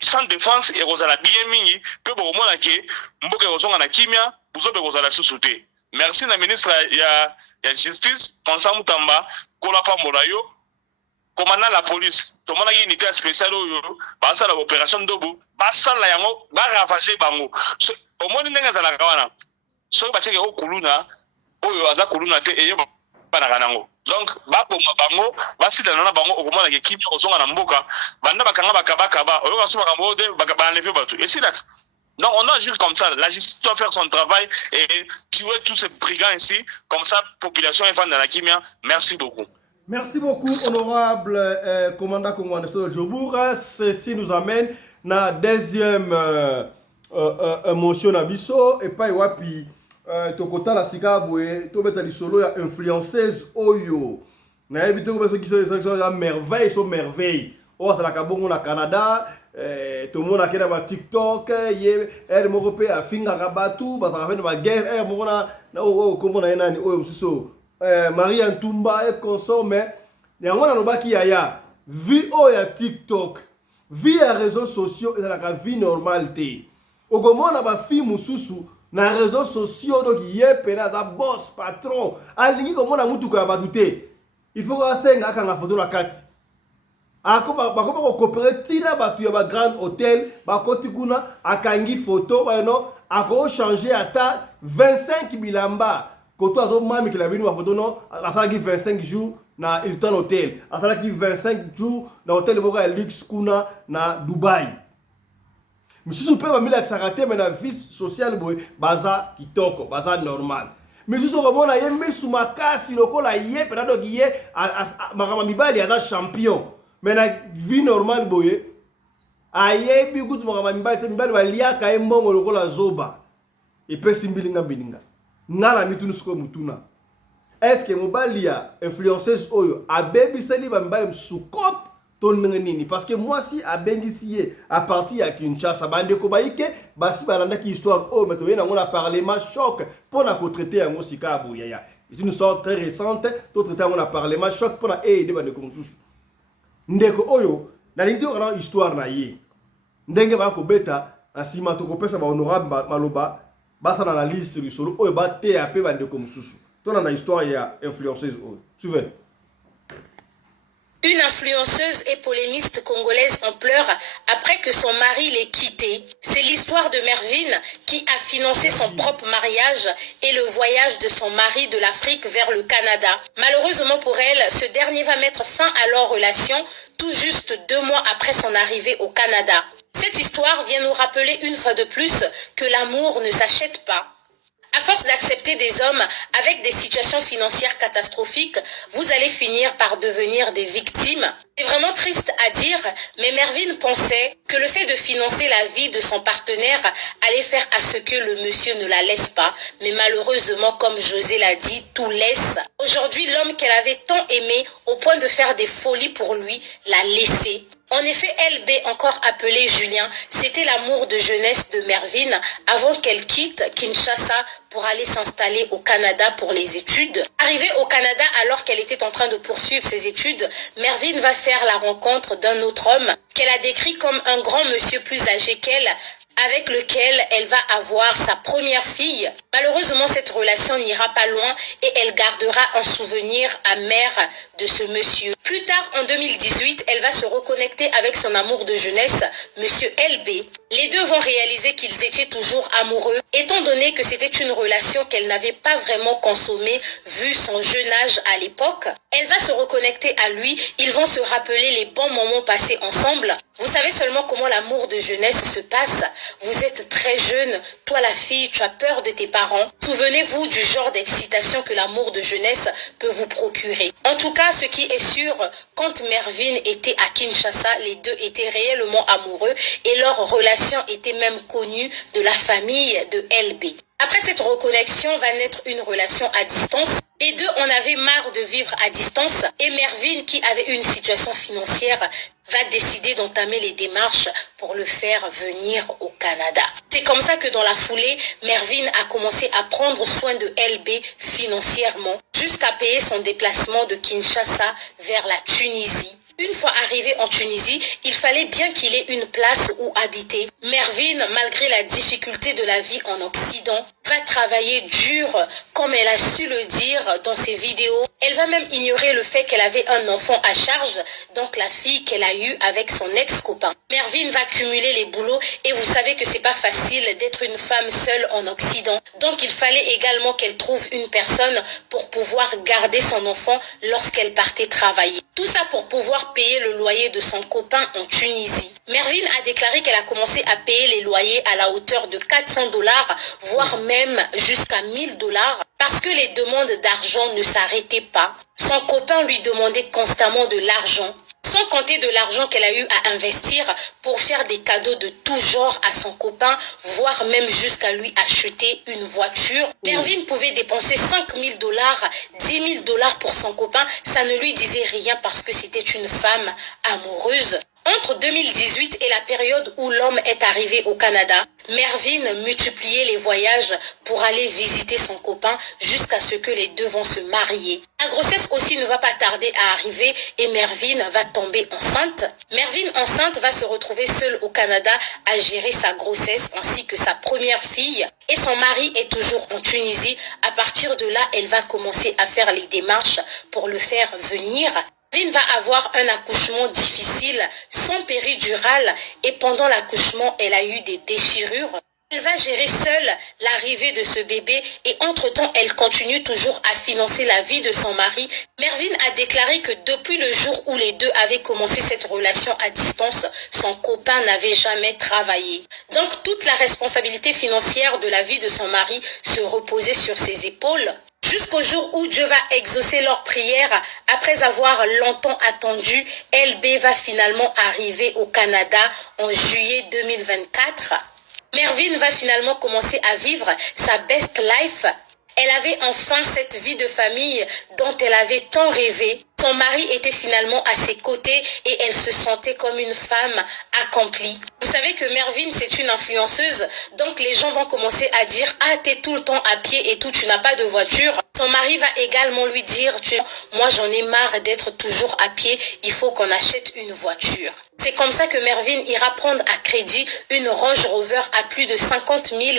Sans défense et Rosala bien mingi peut au moins que mboka rozonga na kimia buzo be Rosala susute. Merci na ministre ya justice Konsa Mutamba kola pa morayo commandant la police to mona ki unité spéciale oyo ba sala opération Ndobu ba sala yango ba ravager bango au moins ndenga za la kawana so ba cheke o kuluna oyo aza kuluna te eye bana kanango. Donc baboma bango basida na bango okomona ke kimia ozonga na mboka banda bakanga bakaba oyo basoma kambo de bakaba enlever bato et c'est là. Donc on a juste comme ça la justice doit faire son travail et tuer tous ces brigands ici comme ça population est fan de la kimia. Merci beaucoup. Merci beaucoup honorable commandant Kongwa Anderson Jobour. Ceci nous amène na deuxième motion na biso et pas wapi tokota la sikabwe to beta lisolo ya influenceuse oyo na ebité ko beso kiso ya merveille so merveille o ça la kabongo na Canada to mona kena ba TikTok ye er moko pe afinga kabatu ba ça fait ba guerre er moko na o kombo na nani oyo msuso Marie Ntumba e consomme yango na lobaki ya vie o ya TikTok vie ya réseaux sociaux et la vie normalité o komona ba fi mususu na réseaux sociaux donc yepena za boss patron alingi komona mutu ka batute il faut asenga kanga photo na kati akoba ko coopérer tina batu ya ba grand hôtel ba koti kuna akangi photo bano ako changer ata 25 bilamba koto azo mami ki la binu ba photo no asala ki 25 jours na Hilton Hotel asala ki 25 jours na hôtel boka luxe kuna na Dubai. Monsieur Super va mettre la mais la vie sociale baza kitoko baza normal. Monsieur Super mona yembe sumaka si lokola yé pedado giye makama mibali ada champion. Mais la vie normale boye aye bi kutu makama mibali balia ka mbongo lokola zoba. Et pe simbilinga bininga. Ngala mitunu sko mutuna. Est-ce que mobalia influenceuse oyo abebi seli ba mibali sukop parce que moi si à Bengisiye à partir à Kinshasa bande ko baike basi balanda ki histoire oh mais to yena ngona parlement choc pour na ko traiter yango sika boyaya c'est une sorte très récente to traiter ngona parlement choc pour na aider bande ko mususu ndeko oyo na lingi ko histoire na ye ndenge ba ko beta asima to ko pesa ba honorable maloba basa na analyse sur solo oyo ba te apé bande ko mususu to na histoire ya influenceuse oyo suivez. Une influenceuse et polémiste congolaise en pleurs après que son mari l'ait quittée. C'est l'histoire de Mervyn qui a financé son propre mariage et le voyage de son mari de l'Afrique vers le Canada. Malheureusement pour elle, ce dernier va mettre fin à leur relation tout juste 2 mois après son arrivée au Canada. Cette histoire vient nous rappeler une fois de plus que l'amour ne s'achète pas. À force d'accepter des hommes avec des situations financières catastrophiques, vous allez finir par devenir des victimes. C'est vraiment triste à dire, mais Mervyn pensait que le fait de financer la vie de son partenaire allait faire à ce que le monsieur ne la laisse pas. Mais malheureusement, comme José l'a dit, tout laisse. Aujourd'hui, l'homme qu'elle avait tant aimé au point de faire des folies pour lui l'a laissé. En effet, LB, encore appelé Julien, c'était l'amour de jeunesse de Mervyn avant qu'elle quitte Kinshasa pour aller s'installer au Canada pour les études. Arrivée au Canada alors qu'elle était en train de poursuivre ses études, Mervyn va faire la rencontre d'un autre homme qu'elle a décrit comme un grand monsieur plus âgé qu'elle, avec lequel elle va avoir sa première fille. Malheureusement, cette relation n'ira pas loin et elle gardera un souvenir amer de ce monsieur. Plus tard, en 2018, elle va se reconnecter avec son amour de jeunesse, Monsieur LB. Les deux vont réaliser qu'ils étaient toujours amoureux, étant donné que c'était une relation qu'elle n'avait pas vraiment consommée vu son jeune âge à l'époque. Elle va se reconnecter à lui, ils vont se rappeler les bons moments passés ensemble. Vous savez seulement comment l'amour de jeunesse se passe. Vous êtes très jeune, toi la fille, tu as peur de tes parents. Souvenez-vous du genre d'excitation que l'amour de jeunesse peut vous procurer. En tout cas, ce qui est sûr, quand Mervyn était à Kinshasa, les deux étaient réellement amoureux et leur relation était même connue de la famille de LB. Après cette reconnexion va naître une relation à distance. Les deux en avaient marre de vivre à distance et Mervyn, qui avait une situation financière, va décider d'entamer les démarches pour le faire venir au Canada. C'est comme ça que dans la foulée, Mervyn a commencé à prendre soin de LB financièrement jusqu'à payer son déplacement de Kinshasa vers la Tunisie. Une fois arrivé en Tunisie, il fallait bien qu'il ait une place où habiter. Mervyn, malgré la difficulté de la vie en Occident, va travailler dur, comme elle a su le dire dans ses vidéos. Elle va même ignorer le fait qu'elle avait un enfant à charge, donc la fille qu'elle a eue avec son ex-copain. Mervyn va cumuler les boulots et vous savez que c'est pas facile d'être une femme seule en Occident. Donc il fallait également qu'elle trouve une personne pour pouvoir garder son enfant lorsqu'elle partait travailler. Tout ça pour pouvoir payer le loyer de son copain en Tunisie. Mervyn a déclaré qu'elle a commencé à payer les loyers à la hauteur de $400, voire même jusqu'à $1000, parce que les demandes d'argent ne s'arrêtaient pas. Son copain lui demandait constamment de l'argent, sans compter de l'argent qu'elle a eu à investir pour faire des cadeaux de tout genre à son copain, voire même jusqu'à lui acheter une voiture. Mervyn pouvait dépenser $5000, $10 000 pour son copain, ça ne lui disait rien parce que c'était une femme amoureuse. Entre 2018 et la période où l'homme est arrivé au Canada, Mervyn multipliait les voyages pour aller visiter son copain jusqu'à ce que les deux vont se marier. La grossesse aussi ne va pas tarder à arriver et Mervyn va tomber enceinte. Mervyn enceinte va se retrouver seule au Canada à gérer sa grossesse ainsi que sa première fille. Et son mari est toujours en Tunisie. À partir de là, elle va commencer à faire les démarches pour le faire venir. Mervyn va avoir un accouchement difficile, sans péridurale, et pendant l'accouchement, elle a eu des déchirures. Elle va gérer seule l'arrivée de ce bébé et entre-temps, elle continue toujours à financer la vie de son mari. Mervyn a déclaré que depuis le jour où les deux avaient commencé cette relation à distance, son copain n'avait jamais travaillé. Donc, toute la responsabilité financière de la vie de son mari se reposait sur ses épaules. Jusqu'au jour où Dieu va exaucer leurs prières, après avoir longtemps attendu, LB va finalement arriver au Canada en juillet 2024. Mervyn va finalement commencer à vivre sa best life. Elle avait enfin cette vie de famille dont elle avait tant rêvé. Son mari était finalement à ses côtés et elle se sentait comme une femme accomplie. Vous savez que Mervyn, c'est une influenceuse, donc les gens vont commencer à dire « Ah, t'es tout le temps à pied et tout, tu n'as pas de voiture ». Son mari va également lui dire « Moi, j'en ai marre d'être toujours à pied, il faut qu'on achète une voiture ». C'est comme ça que Mervyn ira prendre à crédit une Range Rover à plus de $50 000.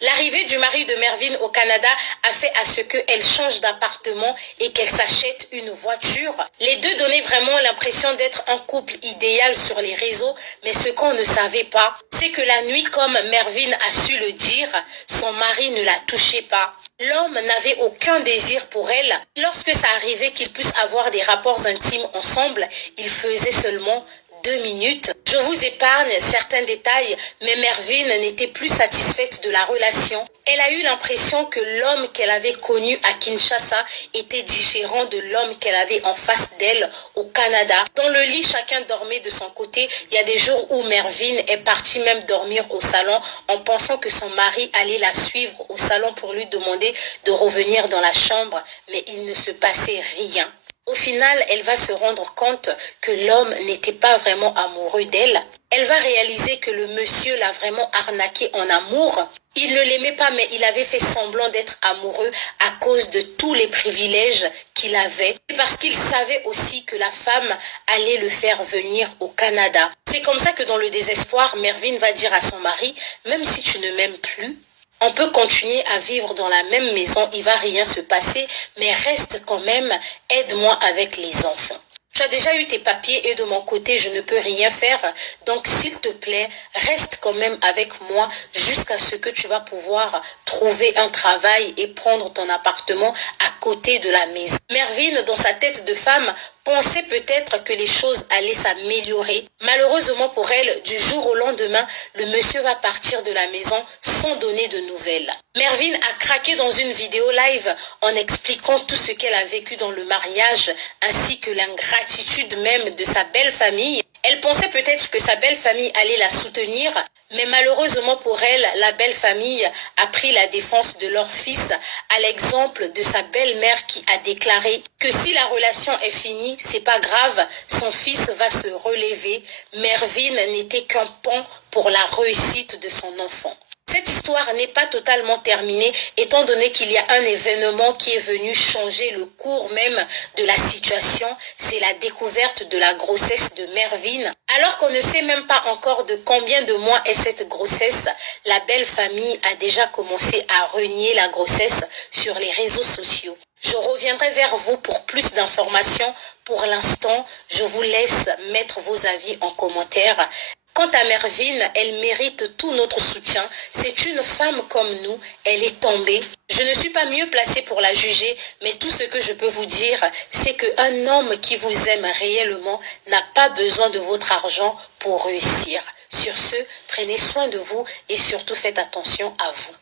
L'arrivée du mari de Mervyn au Canada a fait à ce qu'elle change d'appartement et qu'elle s'achète une voiture. Les deux donnaient vraiment l'impression d'être un couple idéal sur les réseaux, mais ce qu'on ne savait pas, c'est que la nuit, comme Mervyn a su le dire, son mari ne la touchait pas. L'homme n'avait aucun désir pour elle. Lorsque ça arrivait qu'ils puissent avoir des rapports intimes ensemble, il faisait seulement 2 minutes. Je vous épargne certains détails, mais Mervyn n'était plus satisfaite de la relation. Elle a eu l'impression que l'homme qu'elle avait connu à Kinshasa était différent de l'homme qu'elle avait en face d'elle au Canada. Dans le lit, chacun dormait de son côté. Il y a des jours où Mervyn est partie même dormir au salon en pensant que son mari allait la suivre au salon pour lui demander de revenir dans la chambre, mais il ne se passait rien. Au final, elle va se rendre compte que l'homme n'était pas vraiment amoureux d'elle. Elle va réaliser que le monsieur l'a vraiment arnaquée en amour. Il ne l'aimait pas, mais il avait fait semblant d'être amoureux à cause de tous les privilèges qu'il avait. Et parce qu'il savait aussi que la femme allait le faire venir au Canada. C'est comme ça que dans le désespoir, Mervyn va dire à son mari, même si tu ne m'aimes plus, On peut continuer à vivre dans la même maison, il va rien se passer, mais reste quand même, aide-moi avec les enfants. Tu as déjà eu tes papiers et de mon côté, je ne peux rien faire. Donc, s'il te plaît, reste quand même avec moi jusqu'à ce que tu vas pouvoir trouver un travail et prendre ton appartement à côté de la maison. Mervyn, dans sa tête de femme, pensait peut-être que les choses allaient s'améliorer. Malheureusement pour elle, du jour au lendemain, le monsieur va partir de la maison sans donner de nouvelles. Mervyn a craqué dans une vidéo live en expliquant tout ce qu'elle a vécu dans le mariage ainsi que l'ingratitude même de sa belle famille. Elle pensait peut-être que sa belle famille allait la soutenir, mais malheureusement pour elle, la belle famille a pris la défense de leur fils, à l'exemple de sa belle-mère qui a déclaré que si la relation est finie, c'est pas grave, son fils va se relever. Mervyn n'était qu'un pont pour la réussite de son enfant. Cette histoire n'est pas totalement terminée, étant donné qu'il y a un événement qui est venu changer le cours même de la situation. C'est la découverte de la grossesse de Mervyn. Alors qu'on ne sait même pas encore de combien de mois est cette grossesse, la belle famille a déjà commencé à renier la grossesse sur les réseaux sociaux. Je reviendrai vers vous pour plus d'informations. Pour l'instant, je vous laisse mettre vos avis en commentaire. Quant à Mervyn, elle mérite tout notre soutien. C'est une femme comme nous, elle est tombée. Je ne suis pas mieux placée pour la juger, mais tout ce que je peux vous dire, c'est qu'un homme qui vous aime réellement n'a pas besoin de votre argent pour réussir. Sur ce, prenez soin de vous et surtout faites attention à vous.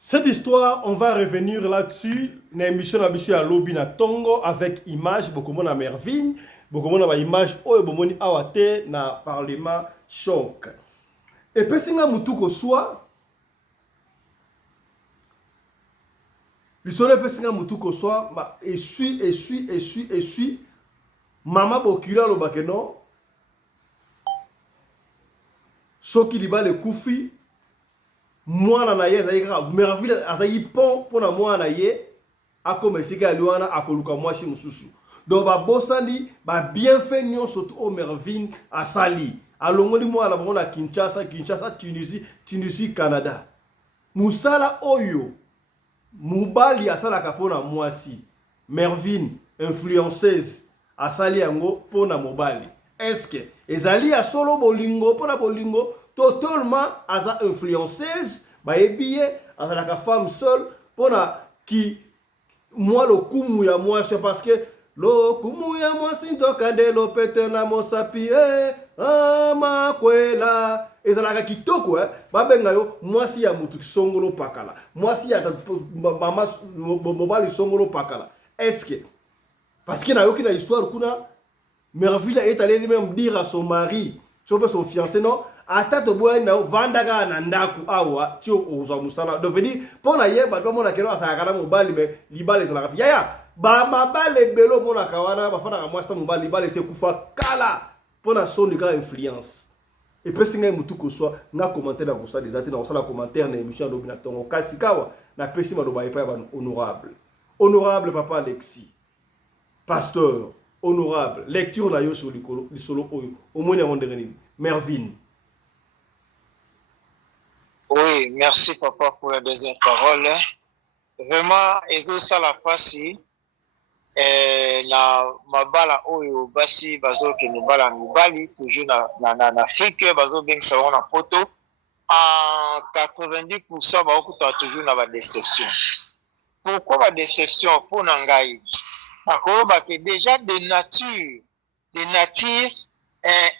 Cette histoire, on va revenir là-dessus. Une émission à Lobby na Tongo avec image, beaucoup de Mervyn. Beaucoup de image oyo bomoni awate na parlement choc. Et puis singa mutuko soit l'histoire peut singa mutuko soit ma essuie mama bokira lo bakeno soki liba le kufi mwana na ye zaika Mervyn azayi pont pona mwana ye akomesika liwana akoluka mwasi mususu. Donc, babosani, ba bienfait nyon surtout au Mervyn à Sali. Alongoli moi la bonne à Kinshasa, Tunisie, Canada. Musala Oyo, Mubali a sala kapona mwasi. Mervyn, influenceuse, a sali yango pona mobali. Est-ce que ezali a solo bolingo pona bolingo totalement aza influenceuse, ba ebiye azala ka femme seule pona ki moi le kumu ya moi c'est parce que lo kumuya mwasindo kandelo pete na mosapi amakwela ezalaka kitoko babenga yo mwasi ya mutu songolo pakala mwasi ya mama mobali songolo pakala. Est-ce que parce qu'il y a aucune histoire kuna Mervyn est allé même dire à son mari sur son fiancé non ata to boy na vandaka na ndaku awa ti oza musala devenir pour na ye ba do mona kelo asaka na mobali me libale ezalaka yaya ba mabale belo mona kawana ba fana ka mwasta mobali libale se kufa kala pona son de influence. Et puis singa mutu ko so na commentaire na ko sa des até na ko la commentaire na émission Lobby na Tongo kasikawa na pesi maloba epa ba honorable papa Alexis pasteur honorable lecture na yo sur le solo oyo au moins na ndenge Mervyn. Oui, merci papa pour la deuxième parole. Vraiment, ezo sala pasi na mabala oyo basi bazo ke mibala mibali toujours na Afrique bazo bengisa on na poto en 90% baokuta toujours na ba déception. Pourquoi ba déception pour ngai? Parce que déjà de nature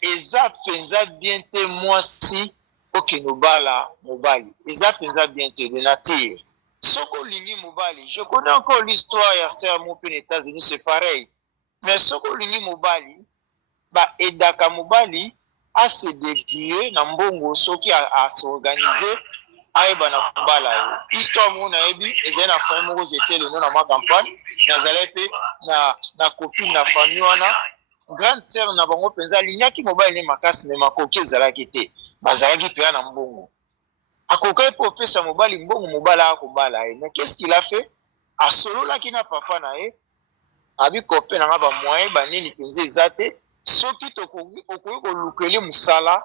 eza penza bien te moi si ok nobala mobali eza penza bien te de nature. Soko lingi mobali, je connais encore l'histoire ya sœur mon aux États-Unis, c'est pareil. Mais soko lingi mobali, ba edaka mobali a se débrouiller na mbongo soki a s'organiser ayeba na mobala yo. Histoire mon na ebi ezali na famille moko j'étais le nom na ma campagne, nazalaki pe na copine na famille wana grande sœur na bango penza linyaki mobali ne makasi me makoki ezalaki te. Bazalaki pe na mbongo. Akokai pour faire sa mobali mbongo mobala akobala mais qu'est-ce qu'il a fait a solo la kina papa na ye abi kopé na ba moyen ba nini penze ezate soki to ko lukeli musala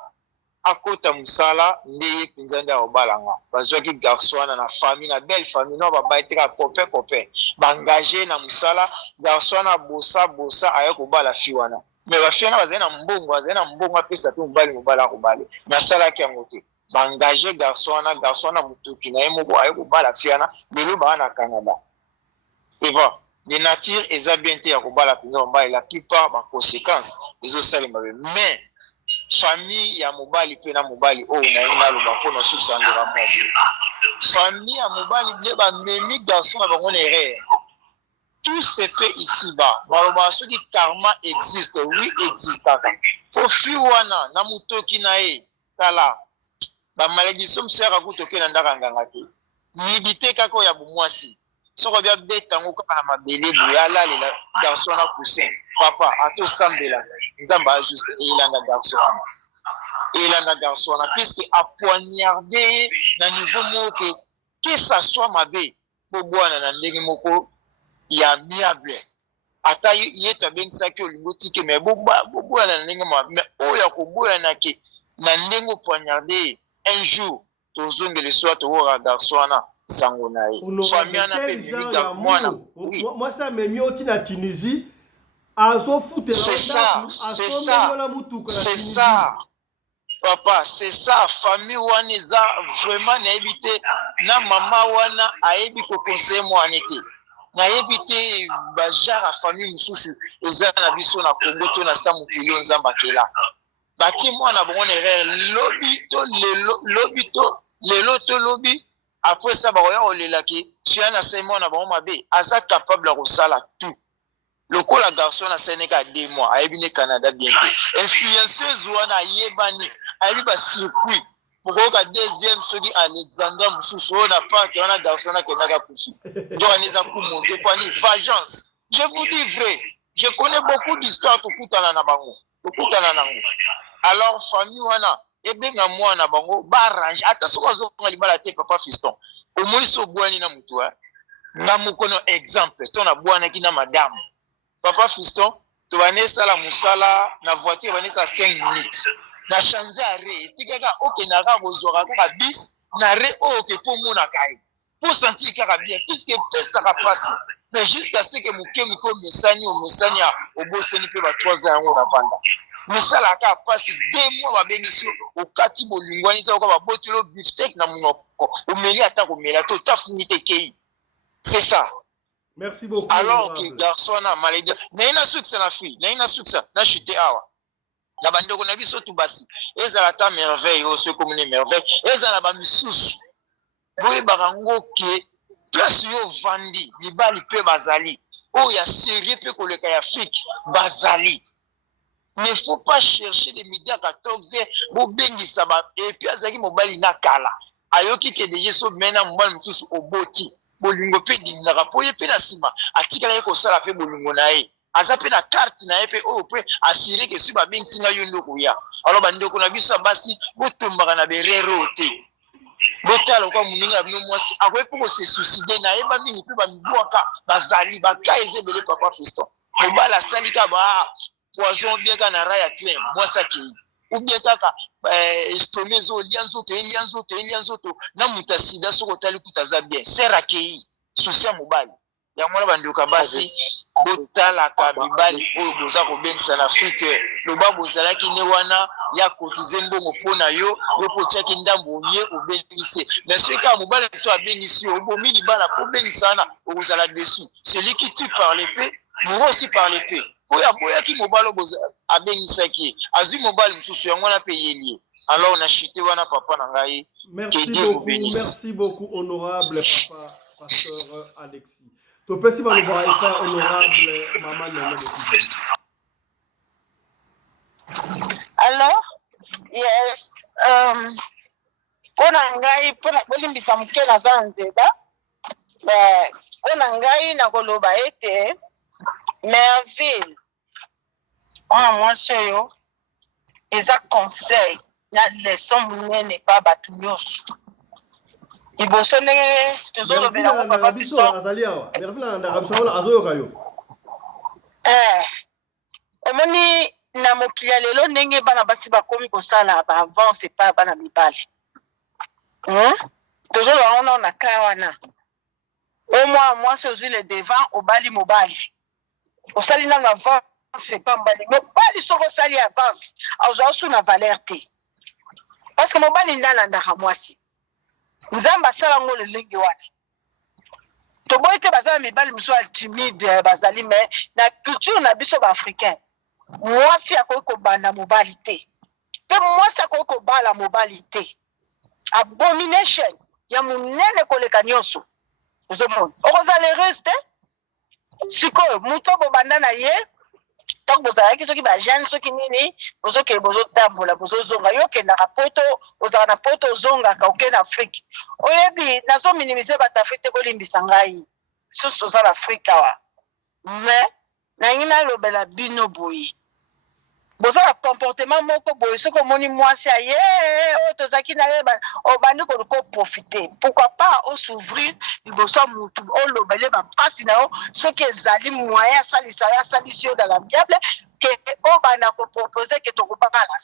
akota musala ndeye pinzanda obalanga bazwaki garçon wana na famille na belle famille no babaiteka copain bangaje na musala garçon wana bosa aya kobala fi wana mais bafi wana bazali na mbongo apesa pe mobali akobale nasalaki yango te bangaje garçon wana mutuki na ye moko aya kobala fi wana lelo baa na Canada c'est bon de nature eza bien te ya kobala pinza mobali la plupart baconséquence ezosalema be mais famille ya mobali pe na mobali oyo nayebi naloba mpona suki andeka mwasi famille ya mobali nde bamemi garçon na bango na erreur tout se fait ici-bas baloba soki karma existe oui existaka po fi wana na mutoki na ye tala bamalédiction mosusu yaka kutoke na ndaka nganga te mibi te kaka oyo ya bomwasi soko bia betango kaka na mabele boye alalela garçon na coussin papa atosambela nzambe ajuste eyelanda garçon wana puisque apoignardé na niveau moko que ça soit mabe bobwana na ndenge moko ya amiable ata ye tabengisaki olingo tike me bobwana na ndenge mabe oyo akoboyana ke na ndenge poignardé un jour tozongele soit tokoka garçon wana sango na ye famille wana pe mimiga mwana moi ça me mis au na Tunisie c'est ça papa c'est ça famille wana eza vraiment nayebi te na mama wana ayebi koconseille mwana te nayebi te bajare ya famille mosusu eza na biso na Congo to na sa mokili oyo nzambe akela batie mwana bongo na erreur lelo to lobi après ça bakoya kolelaki tia na sai mwana bango mabe aza capable ya kosala tout lokola garçon na Sénégal 2 mois ayebi ne Canada bien te influenceuse wana ayebani ayebi basircuit pokoyoka deuxième soki Alexandra mosusu oyo na parke wana garçon akendaka kufi donc aneza kumonte pani vengeance je vous dis vrai je connais beaucoup d'histoires tokutana na bango tokutana nango alors famille wana ebenga mwana bango barange ata soko azonga libala te papa fiston omoni so bwani na mutu na mukono exemple to na bwana ki na madame papa fiston to banesala musala na voiture banesa 5 minutes na changer arrêt estikaka oke na ka kozwaka kaka bis na re oke po mona kai pour sentir kaka bien puisque pesaka passe mais jusqu'à ce que mukemi ko mesani ya oboseni pe ba 3 ans yango na vanda misala ka passe 2 mois babengisi okati bolingwani za okaba botelo beefsteak na munoko omeli ata ko mela to tafunite kei c'est ça. Merci beaucoup. Alors que garçon na maladie na ina succès na fille na ina succès na chute awa na bandeko na biso tu basi ezala ta merveille o ce comme une merveille ezala ba misusu boye barango ke place yo vandi libali pe bazali o ya série pe koleka ya Afrique bazali. Ne faut pas chercher des midi à 14h bo bengisa ba et puis azaki mobali na kala ayoki ke de yeso mena mobali mususu oboti bolingo pe dinaka po ye pe na sima atikala ye kosala pe bolingo na ye aza pe na carte na ye pe oyo pe assuré ke si babengisi nga yo ndoko ya alors bandeko na biso basi botombaka na berero te botala kwa muninga ya bino mwasi akoye po kose suicide na ye bamingi pe bamibwaka bazali baka ezebele papa fiston mobali asali ka ba poison bien ka na raya clem mwasi akei ou bien kaka estomezo lianzoto na muta sida soko tali kutaza bien sera kei soucia mobali ya mwana bandioka basi botalaka mibali oyo boza kobengisa na Afrique loba bozalaki ne wana ya kotize mbongo mpona yo potiaki ndambo ye obengise mais soki kaka mobali mosusu abengisi yo obomi libala po obengisa wana okozala dessus celui qui tue par l'épée mourra aussi par l'épée oya boyaki mobali abengisaki azwi mobali mosusu yango wana pe yelie alors na chute wana papa na ngai merci beaucoup honorable papa pasteur Alexis topesi baloba esa honorable mama nene de alors yes pona ngai pona bolimbisa moke naza nzeba pona ngai nakoloba ete Merville wana mwasi oyo eza conseil na leson monene pa bato nyonso liboso ndenge tozolobela ngo papa fiston azali awa Merville alandaka biso azoyoka yo omoni na mokili ya lelo ndenge bana basi bakomi kosala baavance epai bana mibali tozoloba wana na ka wana au moins mwasi ozwi le devant obali mobali osali nano avance epai mobali mobali soki osali avance azwa osu na valeur te parce que mobali nde alandaka mwasi nzambe asala yango lolenge wana toboyi te baza na mibali mosusu ya timide bazali me na culture na biso baafricain mwasi akoki kobanda mobali te mpe mwasi akoki kobala mobali te abomination ya monene koleka nyonso ozomona okozala heureuse te sikoyo moto bobanda na ye ntango bozalaki soki bajeune soki nini bozokende bozotambola bozozonga yo okendaka poto ozala na poto ozongaka okende afrike oyebi nazominimize bato afrike te bolimbisa ngai susu oza na afrika wa me nangi nalobela bino boye boza na comportement moko boye soki omoni mwasi aye oyo tozalaki na ye obandi koluka oprofite pourquoi pas osouvrir liboso ya mutu olobele bapasi na yo soki ezali moyen asalisa yo asalisi yo dans l'amiable ke obanda kopropose ke tokobala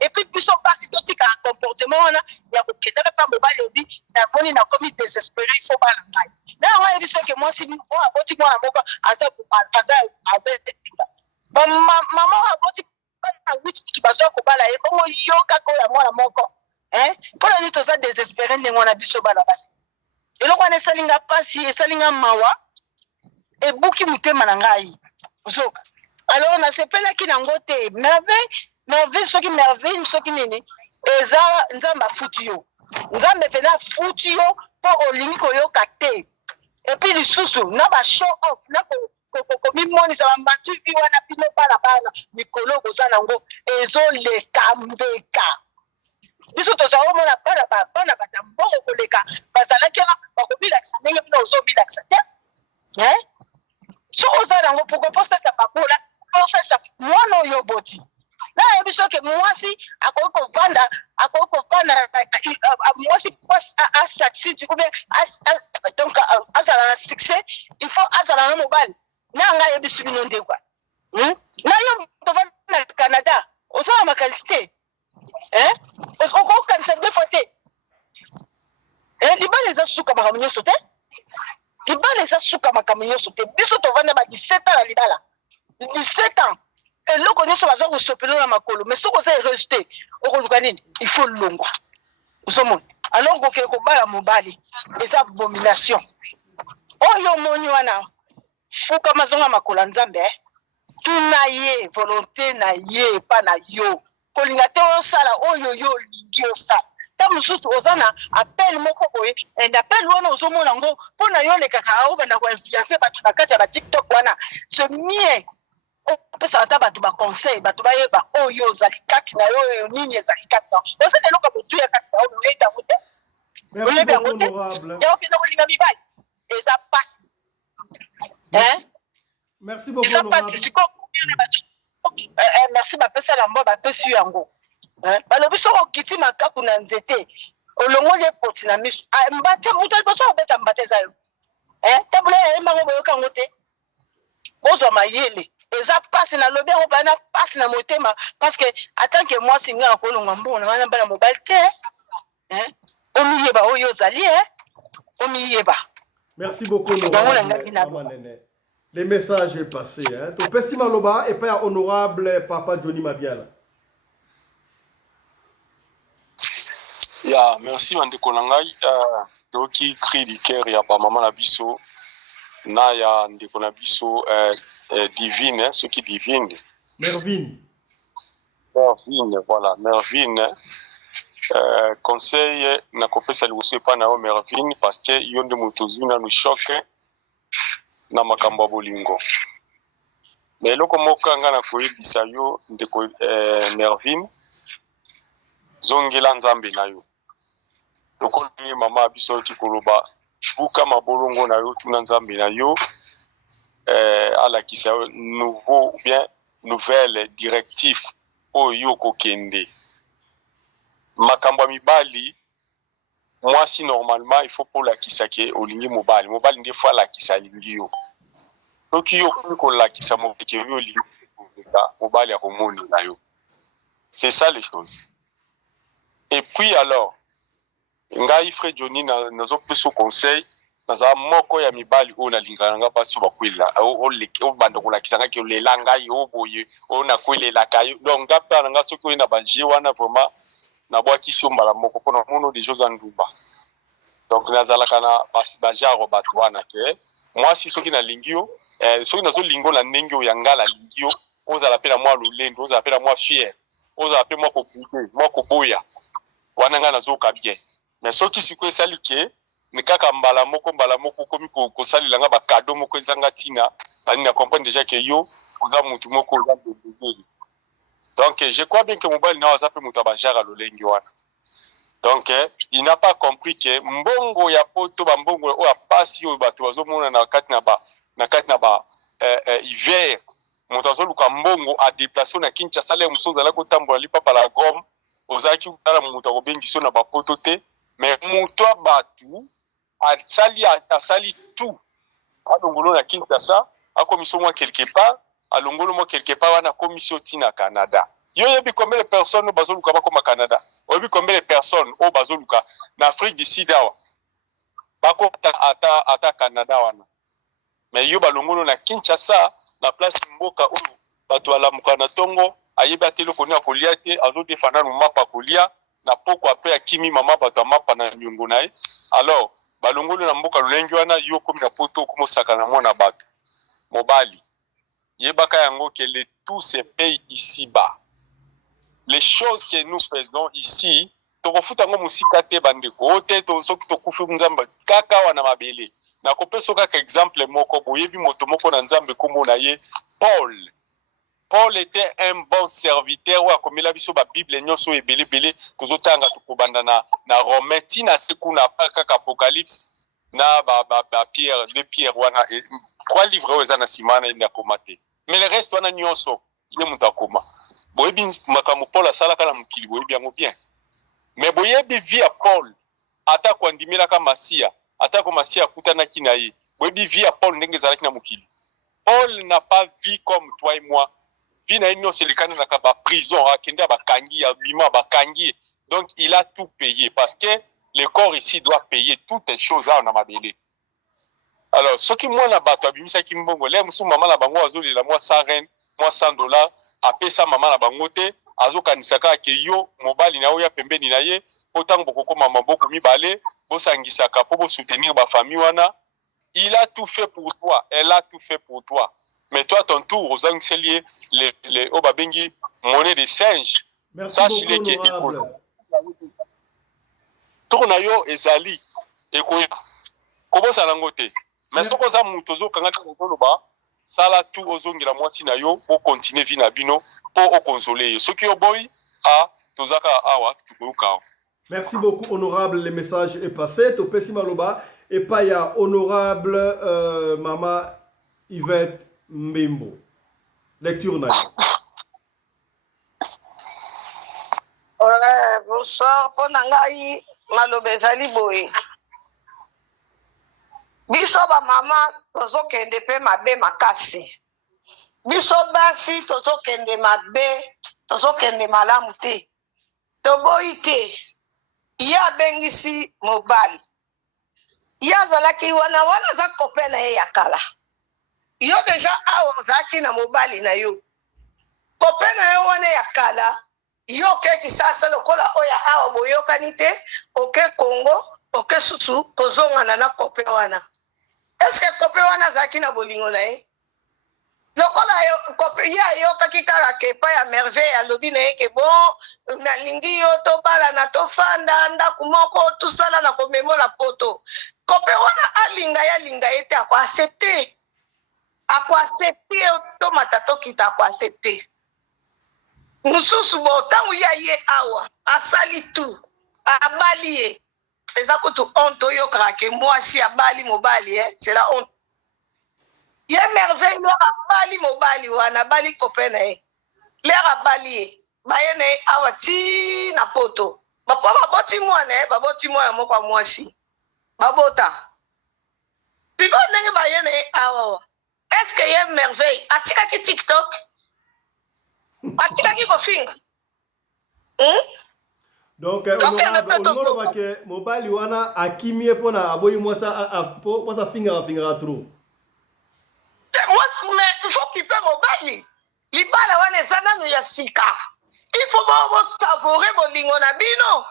et puis biso mpasi totika na comportement wana ya kokendaka mpa mobali obi navoni nakomi désespéré ifo bana ngai na yango yebi soki mwasi oyo aboti mwana moko aza mama aboti bana witi bazwa kobala ye bongo yo kaka oyo ya mwana moko mpona nini toza désespéré ndenge wana biso bana basi eloko wana esalinga mpasi esalinga mawa ebuki motema na ngai ozoka alors nasepelaki nango te merveille soki merveille soki nini eza nzambe afuti yo nzambe pene afuti yo mpo olingi koyoka te epuis lisusu na bashow off na komimonisa bambatubi wana bino bana mikolo koza nango ezoleka mbeka biso tozala omona bana batambongo koleka bazalaki wana bakobilakisa ndenge bino ozobilakisa te so oza nango pourkoi posesa babola posesa mwana oyo boti nayebi soki mwasi akoki kovanda mwasi asuccès combien donc azala na succès il faut azala na mobali na ngai yebi bino nde kwa na yo tovanda na Canada osala makanisi te okokanisa deux fois te libala eza suka makambo nyonso te libala eza suka makambo nyonso te biso tovanda ba 17 ans na libala 17 ans eloko nyonso baza kosopela na makolo mais soki oza heureuse te okoluka nini il faut longwa ozomona alors kokende kobala mobali eza abomination oyo omoni wana fuka mazonga makolo ya nzambe tuna ye volonté na ye epa na yo kolinga te osala oyo yo olingi osala ta mosusu oza na appel moko boye na appel wana ozomona yango mpona yo olekaka obanda koinfluence bato na kati ya batiktok wana ce mie opesaka ta bato baconseil bato bayeba oyo ozali kati na yo oyo nini ezali kati na yo oza na eloko motu ya kati na yo oyebi yango te oyebi yango te yaokende kolinga mibali eza pasi merci beaucoup eza pasi sikoyo merci bapesa na mbo bapesi yango balobi soki okiti makaku na nzete olongoli ekoti na miso mbate moto liboso obeta mbate eza yo tabula yayembango boyoka yango te bozwa mayele eza pasi na lobi yango bana pasi na motema parce que atanke mwasi nga akolonga mbona wana bana mobali te omiyeba oyo ozali omiyeba. Merci beaucoup honorable. Le message est passé. To pesi maloba et pas honorable Papa Johnny Mabiala. Ya, merci bandeko na ngai. Doki cri du cœur ya ba mama na biso na ya ndeko na biso divine, ce qui divine. Mervine, voilà, Mervine. Conseil na kopesa liboso epa na yo Mervine parce que yo nde moto ozwi nanu choke na makambo ya bolingo. Mais eloko moko nga na koyebisa yo ndeko Mervine, zongela nzambe na yo. Lokola mama ya biso oti koloba buka mabolongo na yo tuna nzambe na yo alakisa yo nouveau ou bien nouvelle directive oyo kokende. Makambo ya mibali mwasi normalement il faut pour lakisa ke olingi mobali mobali nde fois lakisa lingi yo soki yo ko lakisa mobali yo olingi mobali ya komoni na yo. C'est ça les choses. Et puis alors, ngai Fred Johnny nazo peso conseil naza moko ya mibali o na lingana nga basi bakwela o banda kolakisanga ke lela ngai o boye o na kwelela kayo. Donc ngapa nga soki na banji wana vraiment na bwaki sombala moko pona mono des choses en duba. Donc nazalaka na basi bajaro batu wana ke moi si soki na lingio soki nazo lingo na ndenge ya ngala lingio ozala pe na moi lolendo ozala pe na moi fier ozala pe moi kobude moi koboya wana nga nazoka bien. Mais soki siko esali ke ni kaka mbala moko komi kosalila nga ba cadeau moko ezanga tina bani na comprendre déjà que yo oza mutu moko oza bébé. Donc je crois bien que mobile na waza pe mutu abajara lolengi wana. Donc il n'a pas compris que mbongo ya poto ba mbongo o apasi o bato bazomona na kati na ba hiver mutu azoluka mbongo a déplacer na Kinshasa le musoza la ko tambola lipa pa la Goma ozaki kutala mutu akobengiso na ba poto te. Mais mutu abatu asali tout alongolo na Kinshasa akomiso moi quelque part alongolo moi quelque part wana commission tina Canada. Yo yebi combien de personnes bazoluka ba koma Canada? Oyebi combien de personnes o bazoluka na Afrique du Sud awa bako ata Canada wana. Mais yo balongolo na Kinshasa na place mboka o bato alamuka na tongo ayebi atelo koni akolia te azo defana no mapa kolia na poko après akimi mama bato mapa na nyongo nae. Alors balongolo na mboka lolengi wana yo komi na poto komo saka na mona bato mobali yebaka yango que le tout se paye ici bas. Les choses que nous faisons ici tokofuta ngo musika te bandeko te to soki tokufi nzamba kaka wana mabele na kopeso kaka exemple moko boyebi moto moko na nzambe kombo na ye Paul était un bon serviteur wa komela biso ba Bible nyonso ebele tozotanga tukobanda na Romain tina sekuna kaka Apocalypse na ba Pierre de Pierre wana 3 livres eza na simana ina komate. Mais le reste wana nyonso ye mutakoma. Boyebi makambo Paul asala kana mukili boyebi yango bien. Mais boyebi via Paul ata kwandimela ka Masia ata ko Masia kutana kinaye. Boyebi via Paul ndenge zalaki na mukili. Paul n'a pas vu comme toi et moi. Vina ino selikana na ba prison akende ba kangi abima ba kangi. Donc il a tout payé parce que le corps ici doit payer toutes les choses à na mabele. Alors ce qui moi na bato abimisa ki mbongo le musu mama na bango azoli la moi 100 ren moi $100 apesa mama na bango te azokanisaka ke yo mobali na oya pembeni na ye otango bokoko mama boko mibale bosangisaka po bo soutenir ba famille wana. Il a tout fait pour toi, elle a tout fait pour toi. Mais toi ton tour aux anxéliers les obabengi monnaie de singe. Merci beaucoup honorable. Tourna yo ezali ekoya kobo salangote. Mais soko za mutu zo kanga koloba sala tout ozongela mwasi na yo po continuer vie na bino po o consoler. Soki yo boy a tozaka awa tukuluka. Merci beaucoup honorable, le message est passé. Topesi maloba et pas ya honorable maman Yvette Mbembo. Lecture na yo. Bonsoir, Ponangai, Malobezali Boé. Biso ba mama tozo kende pe mabe makasi. Biso basi tozo kende mabe, tozo kende malamu te. Toboyi te. Ya bengisi mobali. Ya zalaki wana za kope na ye yakala. Yo deja awo zaki na mobali na yo. Kope na yo wana yakala. Yo ke kisasa lokola oya awa boyoka nite, oke Congo, oke sutu, kozonga na kope wana. Est-ce que kope wana zaki na bolingo na ye? Lokola yo kope ya yo kakikala kepa ya merveille ya lobi na ye ke bon, na lingi yo to bala na to fanda nda kumoko tout sala na komemola poto. Kope wana alinga ye te ako accepter. Ako accepter to matato kita ako accepter. Mususu bo tangu ya ye awa asali tu abali ye eza kutu honte yo krake mwasi abali mobali c'est la honte ye merveille no abali mobali wana bali kopena ye lera abali ye bayene awa ti na poto bapo baboti mwana moko mwasi babota tiko ndenge bayene awa est-ce que ye merveille atika ki TikTok atikaki kofinga donc honorable olingo ke mobali wana akimie pona aboyi mwasa finga trop moi mais il faut qu'il peut mobali libala wana eza nanu ya sika il faut savourer bolingo na bino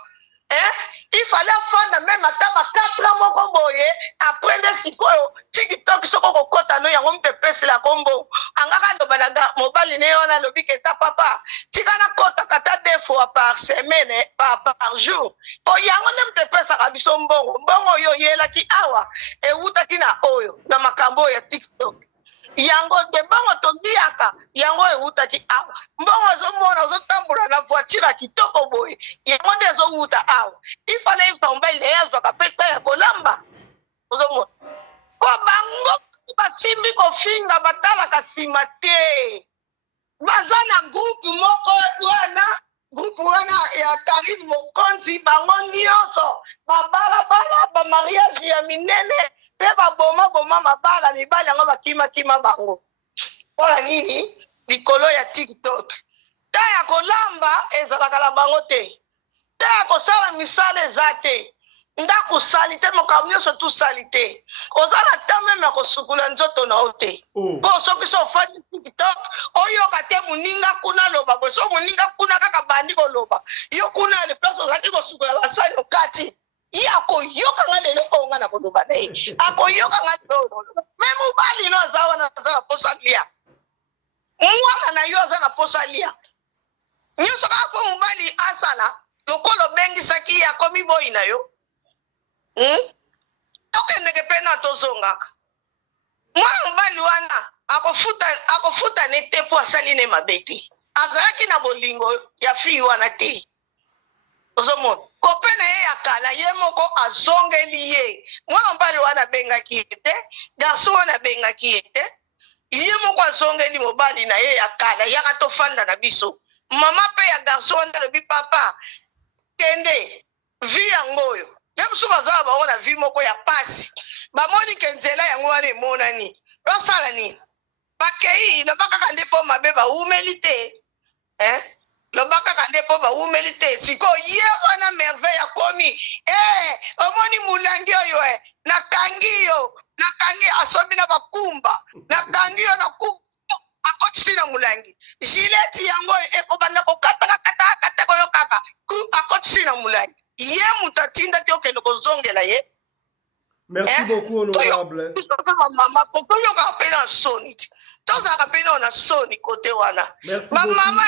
il fallait afanda même ata ba 4 ans moko boye après nde sikoyo tiktok soko kokota no yango mpepesela kombo angaka ndobanaga mobali ne ona lobi keta papa tika na kota kata 2 fois par semaine par jour po yango nde mpepesaka biso mbongo oyo yelaki awa ewutaki na oyo na makambo ya tiktok yango te mbongo toliaka yango ewutaki awa mbongo ozomona ozotambula na voiture kitoko boye yango nde ezowuta awa ifana ifisa mobali eyazwaka peta ya kolamba ozomona po bango basimbi kofinga batalaka nsima te baza na groupe moko wana ya Karim Mokonzi bango nyonso babalabala bamariage ya minene pe baboma mabala mibali yango bakima bango mpona nini likolo ya tiktok ta ya kolamba ezalaka na bango te ta ya kosala misala eza te ndako sali te makambo nyonso tusali te oza na ta meme ya kosukula nzoto na yo te mpo soki so ofandi tiktok oyoka te moninga kuna loba boye so moninga kuna kaka bandi koloba yo kuna ya leplace ozalaki kosukula basali okati ye akoyoka nga lelo oyo nga na koloba na ye akoyoka nga lelo me mobali no aza wana aza na posa lia mwana na yo aza na posa lia nyonso kaka mpo mobali asala lokolo obengisaki ye akomi boyi na yo tokendeke mpe na tozongaka mwana mobali wana akofuta ne te mpo asali ne mabe te azalaki na bolingo ya fii wana te ozomona kope na ye ya kala ye moko azongeli ye mwana mobali wana abengaki ye te garso wana abengaki ye te ye moko azongeli mobali na ye ya kala yaka tofanda na biso mama mpe ya garso wana alobi papa kende vi yango oyo ye mosusu bazala bango na vi moko ya pasi bamoni ke nzela yango wana emonani basala nini bakei loba kaka nde mpo mabe baumeli te loba kaka nde mpo baumeli te sikoyo ye wana merveille akomi omoni molangi oyo nakangi yo asomi na bakumba nakangi yo na kumba akotisi na molangi gileti yango ekobanda kokataka koyo kaka akotisi na molangi ye moto atinda te okende kozongela ye merci beaucoup honorable mama toyokaka mpe na soni te tozalaka mpe nao na soni kote wana bamama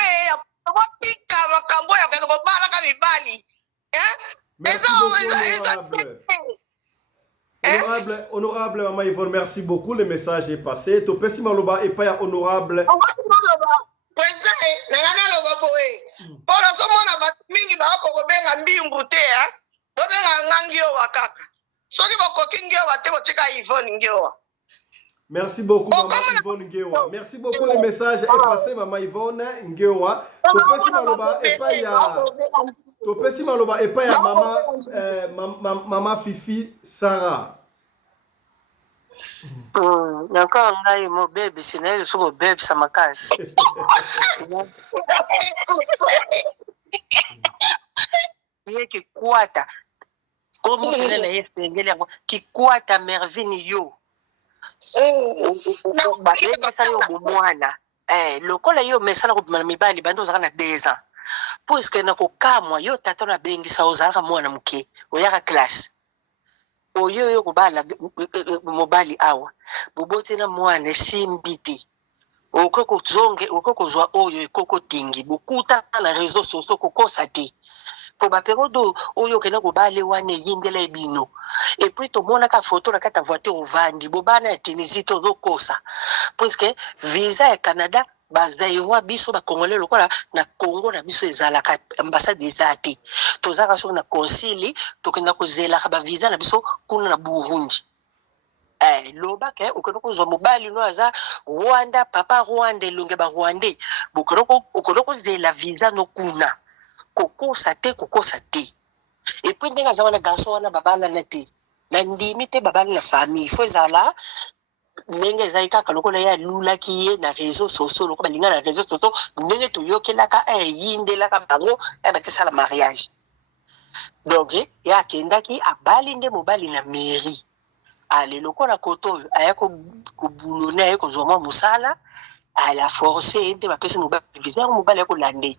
otika makambo ya kende kobalaka mibali Honorable Maman Yvonne, merci beaucoup. Le message est passé. Topesi maloba et pas ya honorable. Merci beaucoup Maman Yvonne Ngewa. Merci beaucoup. Le message est passé Maman Yvonne Ngewa. Topesi maloba et pas ya Topesi maloba et pas ya Maman Fifi Sarah. Naka ngai mo baby sinayo suko baby sa makasi. Ye kikwata. Komo kinene yesengele yango kikwata Mervine yo. Babengi sa yo bomwana. Lokola yo mesala ko bimana mibali bando zaka na 2 ans. Puisque na ko kamwa yo tata na bengi sa ozalaka mwana muke oyaka classe. Oyo kubala mobali awa bobote na mwana simbiti okoko zonge okoko zwa oyo ekoko tingi bokuta na réseaux sociaux kokosa te po ba perodo oyo kena kubale wane yindela ebino et puis to mona ka photo na kata voiture ovandi bobana ya Tunisie to zokosa puisque visa ya Canada bazaiwa biso ba congolais lokola na Congo na biso ezalaka ambassade ezati tozaka so na consili tokenda kozela ka ba visa na biso kuna na Burundi loba ke okonoko zo mobali no aza Rwanda papa Rwanda longe ba Rwandais okonoko zela visa no kuna kokosa te et puis ndenga zawana garçon wana babala na te na ndimi te babala na famille faut zala ndenge ezali kaka lokola ye alulaki ye na réseau sociaux lokola balinga na réseau sociaux ndenge toyokelaka eyindelaka bango bakesala mariage donc ye akendaki abali nde mobali na mairie ale lokola koto oyo aya kobulone aye kozwa mwa mosala ala force nde bapesi mobali visa yango mobali ya kolande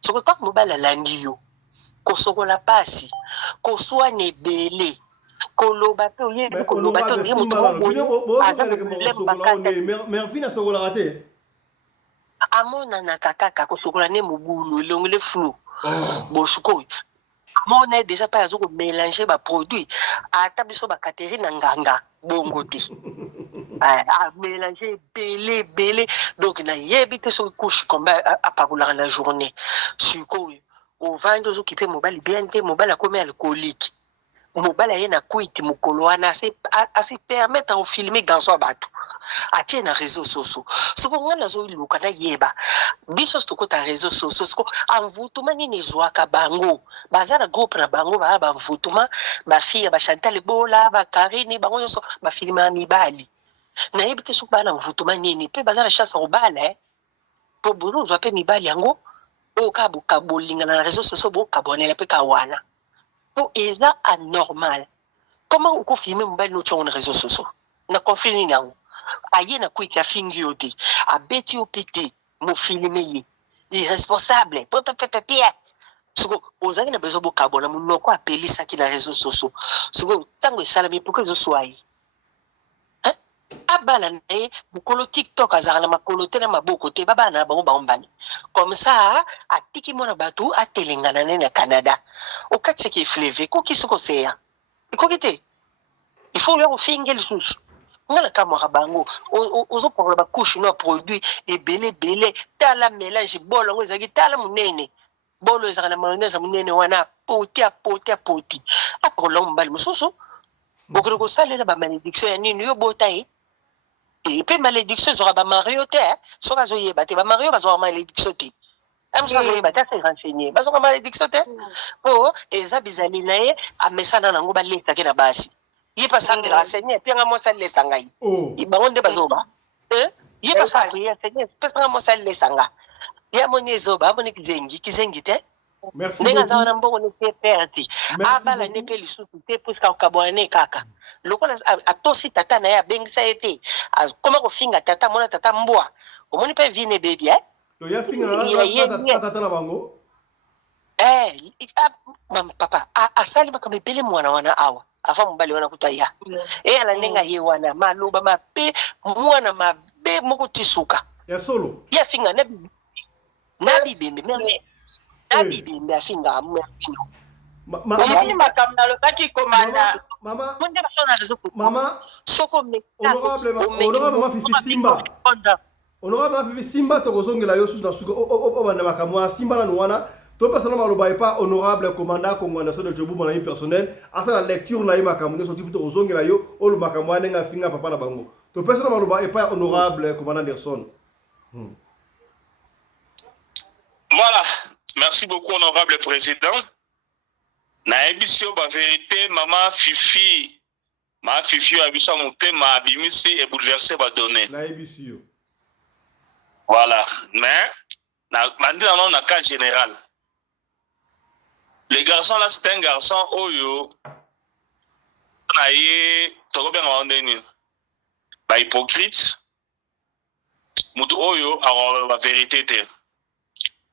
soko ntango mobali alandi yo kosokola pasi koswana ebele koloba pe oyebi koloba te oye moto Mervine asokolaka te amonanaka kaka kosokola ne mobulu elongele flou bosikoyo amona déjà pa azo komélanger baproduit ata biso bakateri na nganga bongo te mélanger ebele donc nayebi te soki couche komba apakolaka na journée sikoyo ovandi ozokipe mobali bien te mobali akomi alcoolique mobali aye na kuiti mokolo wana asi permettre ofilme garçon ya bato atie na réseau sociaux soko nga nazoiluka nayeba biso tokota réseau sociaux soko envoûtement nini ezwaka bango baza na groupe na bango baya banvoûtement bafille bachantal ebola bakarine bango nyonso bafilme ya mibali nayebi te soki baya na envoûtement nini mpe baza na chance ya kobala mpo bozo ozwa mpe mibali yango oyo kaka bokabolingana na réseau sociaux bokabonela mpe ka wana mpo eza anormal comment okofilme mobali notiongo na réseau sociaux na conflit nini yango aye na kuiti afingi yo te abeti yo mpe te mofilme ye irresponsable pepepepepie soko ozali na besoin bokabona monoko apelisaki na réseau sociaux soko ntango esalami pourkui ezoswa ye abala na ye mokolo tiktok azalaka na makolo te na maboko te babala na bango baombani comme ça atiki mwana bato atelengana ne na Canada okatisaki efleve ekoki soki oseya ekoki te il faut oya kofinge lisusu nga na kamwaka bango ozopakola bakushe no ya produit ebele tala mélange bolo yango ezalaki tala monene bolo ezalaka na mayonnaise monene wana apoti apakola mobali mosusu okende kosalela bamalédiction ya nini yo bota ye mpe malédiction ezwaka bamario te soki azoyeba te bamario bazwaka malédiction te mosusu azoyeba te ase renseigné bazwaka malédiction te mpo eza bizali na ye amesana nango balesaki na basi ye pasandelaka seigneur mpe nga mwasi alesa ngai bango nde bazoba ye pasaka priere seigneur pesanga mwasi alesa nga ye amoni ezoba amoni kizengi te ndenge aza wana mbongo nete perte abala ne mpe lisusu te puiska okabwana ne kaka lokola atosi tata na ye abengisa ye te akoma kofinga tata mona tata mbwa omoni mpe vi ne bebi tata na bango papa asali makambo ebele mwana wana awa afa mobali wana kuta ya eyala ndenge aye wana maloba mabe mwana mabe moko tisuka ya solo ye afinga na bibembe nabibembe afinga oyebi makambo nalobaki komanda mama honorable mafifi simba tokozongela yo susu na suka obanda makambo ya simba nanu wana topesana maloba epa honorable commandant congolais de Djobu mon ami personnel asala lecture na ye makambo nyonso tipi tokozongela yo olo makambo wana ndenge afinga papa na bango topesana maloba epa honorable commandant Anderson. Voilà, merci beaucoup honorable président. Na ebisio ba vérité mama Fifi abisa motema abimisi et bouleversé ba donné. Na ebisio. Voilà, mais na bandi na cas général. Le garçon là c'est un garçon oyo na ye toko bien ngondeni. Ba hypocrite. Mutu oyo awa la vérité te.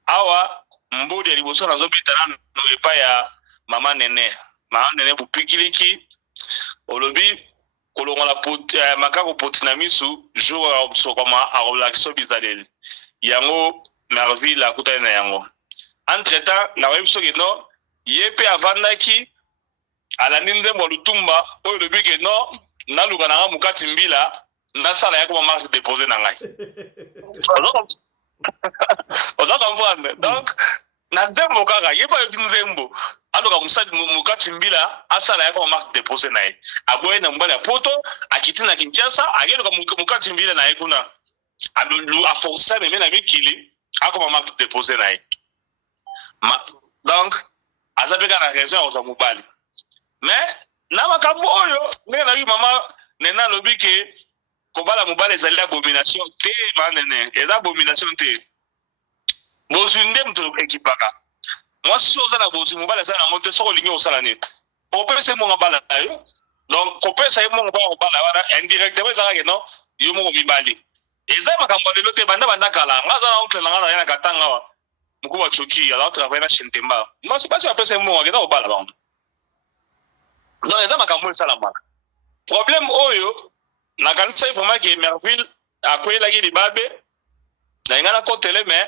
Awa mbodi ya liboso nazobita na epa ya mama nene bupikiliki olobi kolongola makako poti na misu jour sokoma arolakso bizaleli yango Merville akutani na yango entre temps na webi soki no yepe avandaki alandi nzembo lutumba oyo lobi ke no naluka nanga mukati mbila nasala yako marque déposé na ngai oza comprendre donc na nzembo kaka ye pa yo nzembo aluka musali mukati mbila asala yako marque déposé na ye aboye na mbala poto akiti na Kinshasa ageluka mukati mbila na ye kuna a forcer meme na mikili akoma marque déposé na ye donc azabeka na raison ya oza mobali mais na makambo oyo ndenge na mama nena lobi ke kobala mobala ezali abomination te manene eza abomination te bozwi nde moto ekipaka mwasi so oza na bozwi mobala eza nango te soki olingi osala nini opesa ye mongo bala na yo donc kopesa ye mongo bala kobala wana indirectement ezaka ke non yo moko mibali eza makambo ya lelo te banda kala nga aza na oncle na nga na ye na katanga awa mokulu bacoki aza travaille na shentemba mwasi basi bapesa ye mongo akenda kobala bango donc eza makambo esalamaka problème oyo nakanisa ye vraiment ke Merville akweyelaki libabe na yenga na kotele mais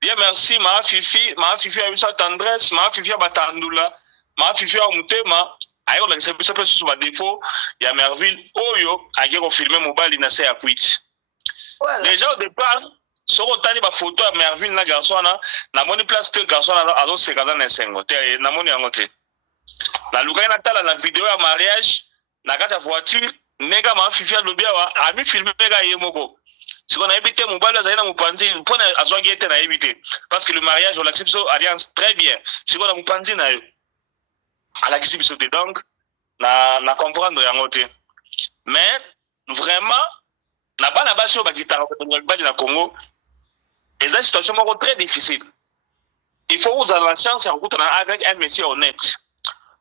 bien merci ma fifi ya biso tendresse ma fifi ya batandula ma fifi ya mutema aye kolakisa biso mpe susu badefo ya Merville oyo ake kofilme mobali na se ya kwiti déjà au départ soko otali bafoto ya Merville na garçon wana namoni place te garçon wana azoseka aza na esengo te namoni yango te nalukaki natala na video ya mariage na kati ya voiture ndenge ma fifi alobi awa amifilme kaka ye moko siko nayebi te mobali azali na mopanzi mpona azwaki ye te nayebi te parce que le mariage olakisi biso alliance très bien siko na mopanzi na yo alakisi biso te donc na comprendre yango te mais vraiment na bana basi oyo bakitaka kotonga mibali na Congo eza situation moko très difficile il faut vous avoir la chance ya kokutana avec un monsieur honnête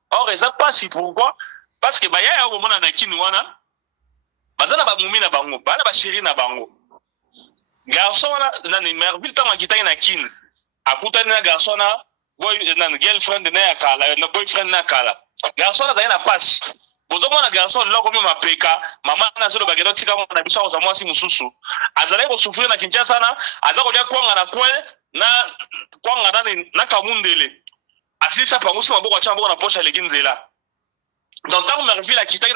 or eza pasi pourquoi parce que baya ya komona na kini wana baza na bamumi na bango bana basheri na bango garçon wana nani Merville ntango akitaki na kini akutani na garçon na girlfriend na ya kala na boyfriend na kala garçon wana azali na pasi bozomona garçon loko mi mapeka mama na zolo bageno tika mwana biso akoza mwasi mususu azali kosufrir na Kinshasa na aza kolia kwanga na kwe na kwanga na kamundele asilisa pangusi maboko acha maboko na posha leki nzela donc ntango Merville akitaki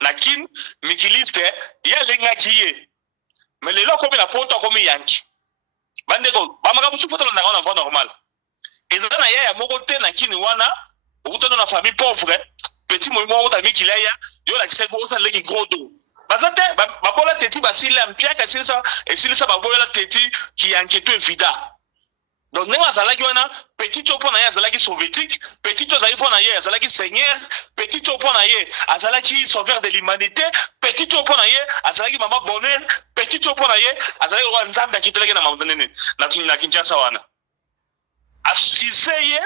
na kin mikiliste ye alengaki ye mais lelo akomi na poto akomi yanki bandeko bamaka mosusu fotolo na na voie normale eza na yaya moko te na kini wana okutana na famille pauvre petit moyi moko ta mikila ya yo lakisa ko osa leki gros do bazate babola teti basila mpiaka esilisa babola teti ki enquête evida donc ndenge azalaki wana petit opo na ye azalaki soviétique petit ozali mpo na ye azalaki seigneur petit opo na ye azalaki sauveur de l'humanité petit opo na ye azalaki mama bonheur petit opo na ye azalaki kwa nzambe akitelaki na Kinshasa wana asise ye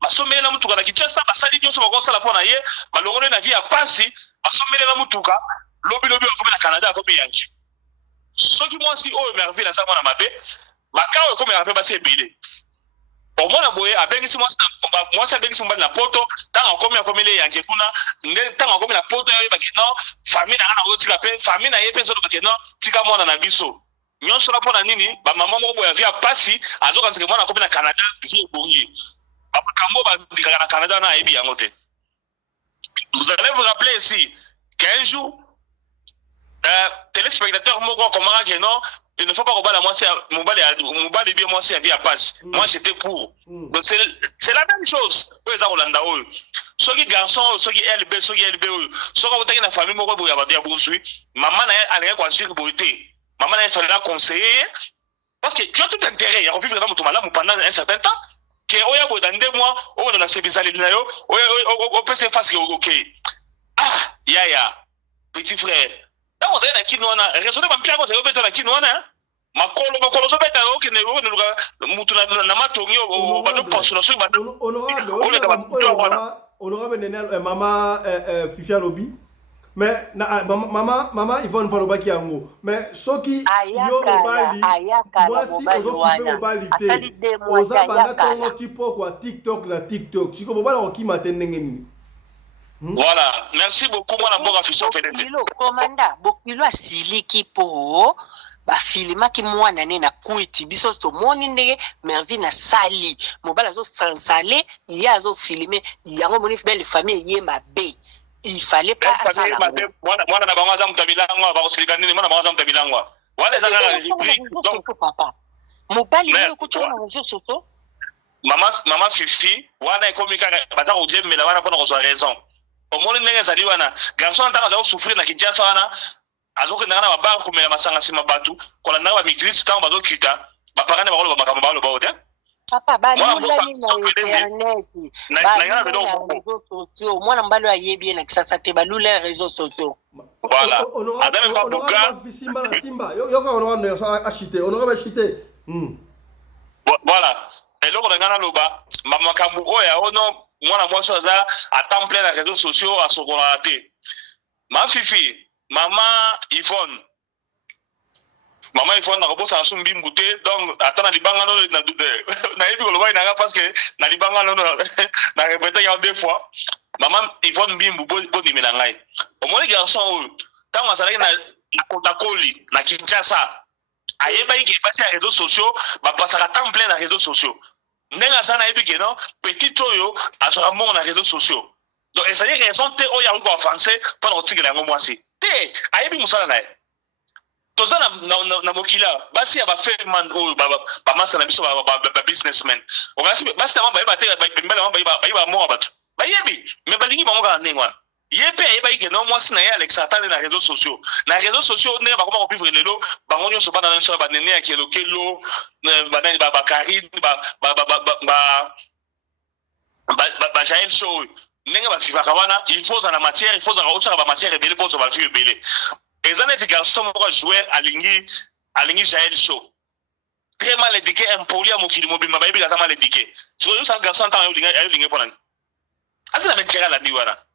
basomeli na mutuka na Kinshasa basali nyonso bakosala mpo na ye balongoli na vie ya pasi basomeli na mutuka lobi bakomi na Canada akomi yanki soki mwasi oyo Merville aza mwana mabe bakao ekomi mpe basi ebele omona boye abengisi mwasi abengisi mobali na poto ntango akomeli yanke kuna nde ntango akomi na poto oyebaki no famille na nga na koyotika mpe famille na ye mpe ezolobaki no tika mwana na biso nyonso na mpo na nini bamama moko boye avia pasi azokanisaka mwana akomi na Canada vie ebongi bamakambo bandikaka na Canada na ayebi yango te. Vous allez vous rappeler ici qu'un jour téléspectateur moko akomaka ke non il ne faut pas que mobali bien moi c'est vie à passe. Moi j'étais pour. Donc c'est la même chose. Eux ça Rolanda eux. Soki garçon, soki LB, soki LB eux. Soki vous na famille moko boya ba bozui. Maman na aller quoi sur boité. Maman na fallait la conseiller parce que tu as tout intérêt à revivre dans mon malamu pendant un certain temps. Que oya bo dans 2 mois, on a la sebizali na yo, on peut se faire OK. Ah, ya petit frère. Dans vous avez na kinona, raisonner ba mpia ko ze obeta na kinona. Makolo so beta o kene o ne mutu na matongi o ba do pension so ba honorable Nenel mama Fifi Alobi mais mama Yvonne Palobaki yango mais soki yo mobali moi si ozokipe mobali te oza banda tongo tipo kwa TikTok na TikTok siko mobali okima te ndenge nini. Voilà, merci beaucoup moi na boka Fifi Opedete. Komanda bokilo asiliki po bafilimaki mwana ne na kuiti biso tomoni ndenge Merville na sali mobala azo sansale ye azo filmer yango moni belle famille ye mabe il fallait pas asala mwana na bango za mutabilangwa ba kosilika nini mwana bango za mutabilangwa wale za na rubrique donc papa mobali yo kuchona na réseaux sociaux mama Fifi wana ekomika baza ko jemela wana pona ko so raison omoni ndenge zali wana garçon ntaka za souffrir na Kinshasa wana azoke ndanga na babank kumela masanga sima batu kolanda ba migrants tango bazokita bapakane bakolo makambo bakolo baote papa balula ni na internet balula réseaux sociaux mwana mbalo ayebi na Kisasa te balula réseaux sociaux Voilà. Adam Babuka. Simba. Yoka honorable acheté. Honorable acheté. Voilà. Et là, on a gagné le bas. Maman Kambuko, et non, moi, la moitié à temps plein les réseaux sociaux à son raté. Ma fifi, maman Yvonne. Maman Yvonne n'a pas besoin de mbouté, donc attends, na libanga no na yebi ko loba ina parce que na libanga no na répété il y a 2 fois. Maman Yvonne mbimbu bo ni melangai. Au moins les garçons tant on s'allait na Kotakoli, na Kinshasa. Ayeba qui passe les réseaux sociaux, ba passer à temps plein les réseaux sociaux. Ndenga sana yebi que non, petit toyo a sur amour les réseaux sociaux. Donc et ça dit raison te o ya ko avancer pendant tigre la moisi. Te ayebi musala na toza na mokila basi ya ba man o ba masa na biso ba businessmen o basi na ba te ba mo ba ba yebi me ba lingi ba mo ka ndengwa yepe ayeba ike non moi sina ya Alex atale na réseaux sociaux ne ba comment vivre lelo ba ngonyo so ba na so ba nene ya kelo ba Karine ba Jaël show ndenge ba fifa kawana il faut dans la matière il faut dans autre ba matière rebelle pour so ba fifa rebelle. Et ça, les garçons, moi, joueur à Lingui Jaël Show. Très mal éduqué, impoli à Mokili Mobile, ma baby, ça mal éduqué. C'est un garçon, tant qu'il y a pour l'année.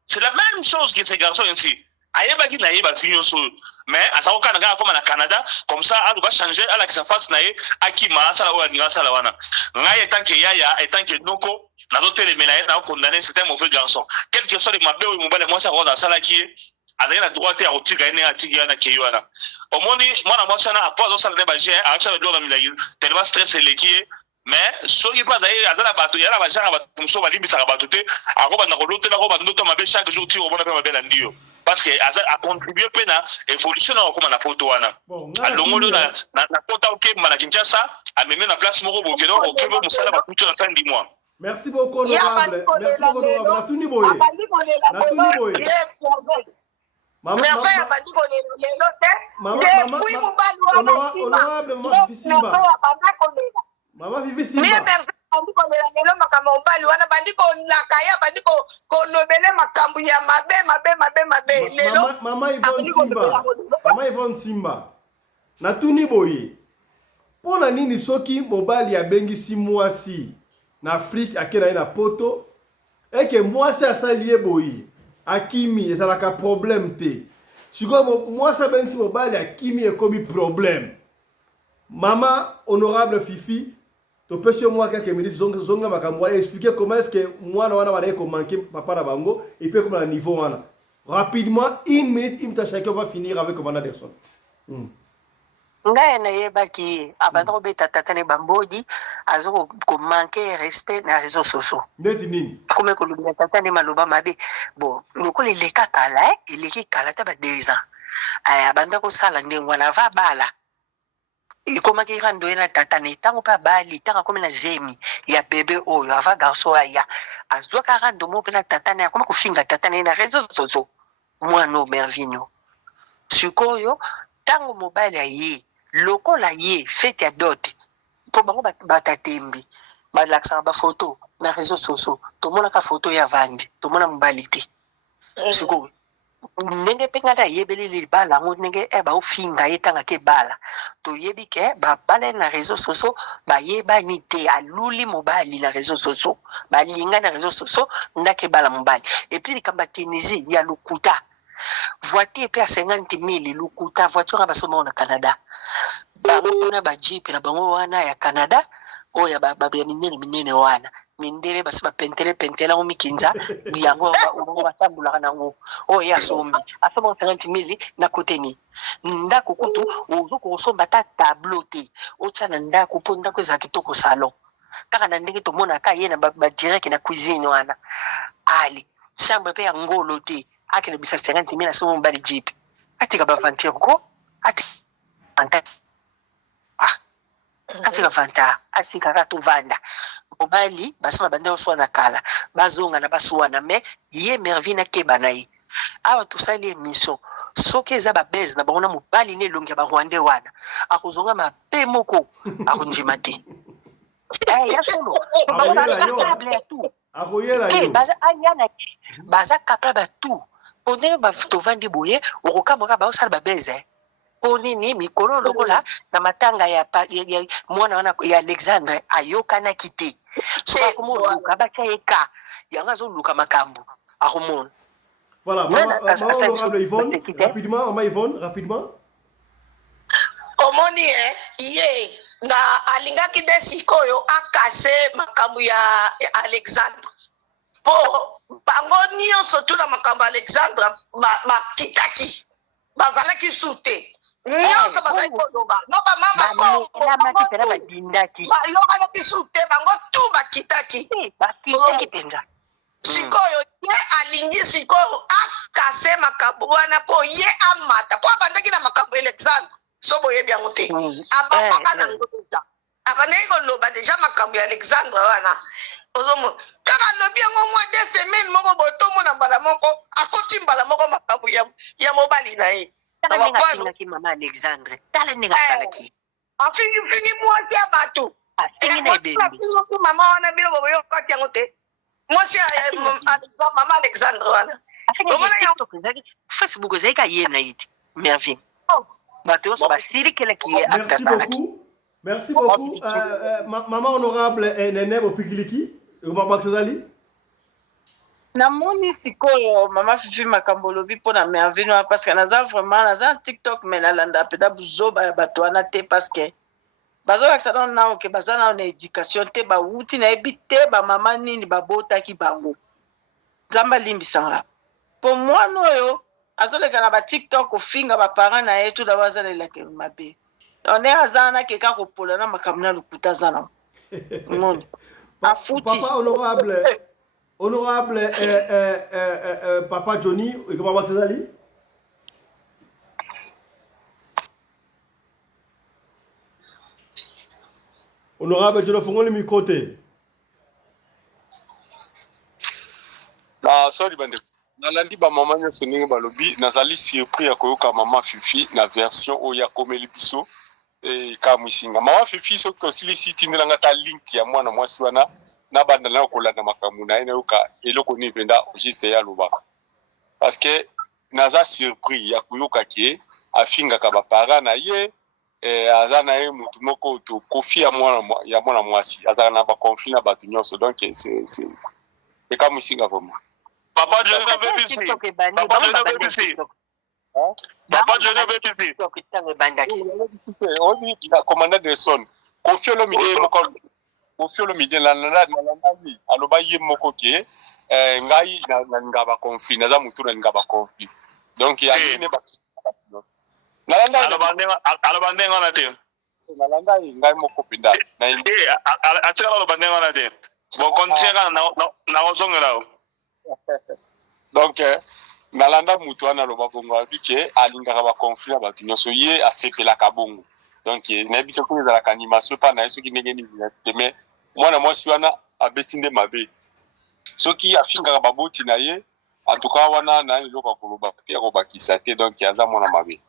C'est la même chose que ces garçons ici. Ayeba qui n'a pas fini au sol. Mais à ça, au Canada, comme au Canada, comme ça, on va changer à la face naïe, à qui m'a ça la ouana, ça la ouana. Naïe tant que Yaya, et tant que Noko, n'a d'autres les ménages, n'a condamné, c'est un mauvais garçon. Quel que soit les mabé ou mobile, moi, ça va dans la qui est. Avec la droite à Otiga et à Tigana Kiyana. Au moins, moi, moi, ça n'a pas de salle de bagage, à chaque jour, tellement stressé l'équipe. Mais, ce qui passe à la bateau, il y a la bagage à Batumso, à Libis à Batouté, à Roba Narolote, à Roba Noto, ma belle chaque jour, tu vas faire belle andio. Parce que, à contribuer à l'évolution, comme on a photoana. À l'ongolo, na pota au Québec, Malakinchasa, à me mettre en place Moro Bokeno, au Québec, on s'en va tout à la fin du mois. Merci beaucoup, honorable. Merci beaucoup, honorable. Natuni Boye. Honorable Maman Simba. Maman Vivi Simba. Maman Yvonne Simba. Natuni Boye. Pona nini soki mobali ya bengi si mwasi na Afrique akena na poto et que mwasi asalié boye akimi ezalaka problème te. Siko moi ça bengi si mobali akimi e komi problème. Maman honorable Fifi, to pêche moi quelques minutes zonga makambo expliquer comment est-ce que moi na wana wana ko manquer papa na bango et puis comme à niveau wana. Rapidement, une minute, chacun va finir avec Commandant Anderson. Ngai na yebaki abandon beta tatane bambodi azo ko manquer respect na réseaux sociaux. Ndeti nini? Comme ko lubia tatane maloba mabe. Bon, loko le leka kala ele ki kala ta ba 2 ans. Abanda ko sala ndengwa na va bala. Ikoma ki rando ena tatane tango pa bali tanga comme na zemi ya bébé oyo ava garçon aya. Azo ka rando mo pena tatane akoma ko finga tatane na réseaux sociaux. Moi no Mervinho. Sikoyo tango mobile aye lokola ye fete ya dot po bango batatembi balakisa ba photo na réseaux sociaux to mona ka photo ya vandi to mona mobalité siko ndenge pengata yebeli libala ngo ndenge ba ofinga yetanga ke bala to yebi ke ba bala na réseaux sociaux ba yeba ni te aluli mobali na réseaux sociaux ba linga na réseaux sociaux ndake bala mobali et puis likamba Tunisie ya lukuta voiture pe à 50 000 lukuta voiture ba somo na Canada bango na ba jeep na bango wana ya Canada o ya ba minene wana mindele basi ba pentele o mikinza biyango ba tambula kana ngo o ya sombi asomo 50 000 na koteni ndako kutu ozo ko somba ta tableau te o tsana ndako po ndako za kitoko salon kaka na ndenge to mona ka yena ba direct na cuisine wana ali chambre pe ngolo te akene bisa 50 000 asomo mbali jeep atika ba vantir ko ati atika vanta atika ka to vanda mobali basima bande oswana kala bazonga na baswana me ye Mervina kebanayi awa tosali émission soki eza babese na bango na mobali ne elongi ya barwande wana akozonga mabe moko akondima te ya solo baza capable ya tout baza capable ya tout Pone ba tovandi boye okokamaka ba osala ba beze. Pone ni mikolo lokola na matanga ya mwana wana ya Alexandre ayokana kite. Soka komo luka ba eka yanga zo luka makambo. Akomona. Voilà, maman honorable Yvonne, rapidement, maman Yvonne, rapidement. Omoni ye na alingaki de sikoyo akase makambo ya Alexandre. Po bango nyonso tuna makambo ya Alexandre bakitaki bazalaki sute nyonso bazali koloba no bamama bayokanaki sute bango tu bakitaki penza. Sikoyo ye alingi sikoyo akase makambo wana po ye amata po abandaki na makambo ya Alexandre sobo yebi yango te abapaka na ngo deja abandaki koloba deja makambo ya Alexandre wana ozomo kaka lobi yango mwa 2 semaines moko botomona mbala moko akoti mbala moko makambo ya mobali na ye Mama Alexandre tala ninga salaki afingi mwasi ya bato mama wana bilo bobo yokati yango te mwasi mama Alexandre wana Facebook zeka yena yiti Mervin bato so basiri kele ki merci beaucoup maman honorable Nene Bopikiliki Mama Xazali namoni sikoyo mama Fifi makambo lobi mpona Mervin parce que naza vraiment naza TikTok mais nalanda peda buzoba ya bato wana te parce que bazolakisa nano nao ke baza nao na éducation te bawuti nayebi te bamama nini babotaki bango nzambe alimbisanga po mwana oyo azoleka na batiktok kofinga baparent na ye tuda bazalelake mabe one aza wana keka kopola na makambo na lokuta aza na moni afuti papa honorable papa Johnny Mama Xazali honorable Johnny fungoli micro te sorry bande nalandi bamama nyonso ndenge balobi nazali surpris ya koyoka mama Fifi na version oyo akomeli biso ekamwisinga mama Fifi soki tosilisi tindelanga ta link ya mwana mwasi wana na banda na kolanda makambo na ye nayoka eloko nini mpenza juste ye alobaka parce que naza surpris ya koyoka ke afingaka baparent na ye aza na ye motu moko tokofi ya mwana mwasi azalaka na baconflit na bato nyonso donc ekamwisinga vraiment Papa Johnny BBC. Papa Johnny BBC. Papa Johnny BBC. On dit la commandant de son. Kofi Olomide moko. Kofi Olomide la nani aloba ye moko ke ngai na ngaba conflit naza mutu na ngaba conflit. Donc ya ne ba. Nalanda alobandenga na te. Nalanda ngai moko pinda. Na atira alobandenga na te. Bo kontiera na ozongela. Donc nalanda mutu wana loba bongo abike alingaka ba conflit na bato nyonso ye asepelaka bongo donc nayebi te ko ezalaka animation pa na ye soki ndenge nini te mais mwana mwasi wana abeti nde mabe soki afingaka baboti na ye en tout cas wana na eloko akoloba te akobakisa te donc aza mwana mabe.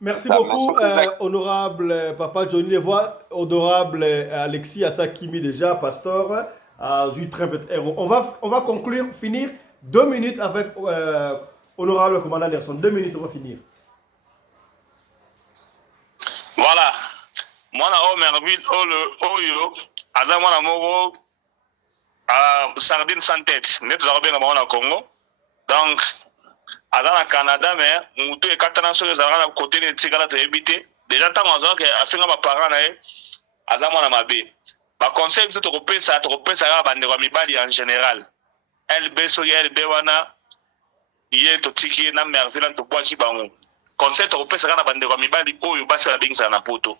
Merci beaucoup, honorable Papa Johnny. Les voix, honorable Alexis Assakimi déjà, pasteur, à On va conclure, finir 2 minutes avec honorable commandant Nelson. 2 minutes, on va finir. Voilà. Moi, na Merville, Oyo, Aza mwana moko, sardine sans tête. Net Zarbe na Congo. Donc, Aza na Canada, mais Moutou et Katana sur les Arabes à côté de Tigala de habité. Déjà, tant qu'on a fait un parent, Aza mwana mabe. Par conseil, vous êtes européen, ça va bande mibali en général. LB so LB wana yé to tiki na Merville to bois bango. Conseil européen ça na bande mibali oyo basi la bingsa na poto.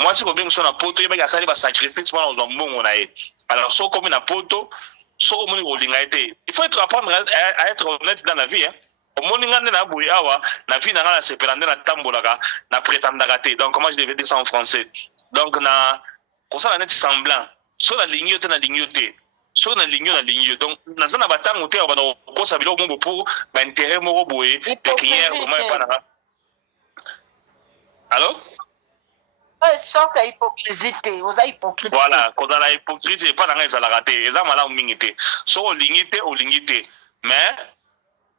Moi si ko bingsa na poto yeba ya sali ba sacrifice wana ozo mbongo na ye. Alors so comme na poto, so moni ko linga été. Il faut être apprendre à être honnête dans la vie hein. Au moni ngande na boui awa na vie na ngala sepelande na tambolaka na prétendaka te. Donc comment je devais dire ça en français. Donc na comme ça net semblant. So la ligne na ligne te. So na ligne donc nazana batango te ba ko sa bilo mo pour ba intérêt mo boye de client au moins pas na. Allô? Soka hypocrisie te, oza hypocrite. Voilà, quand la hypocrisie pas na ngeza la raté, eza mala mingi te. So o ligne te, mais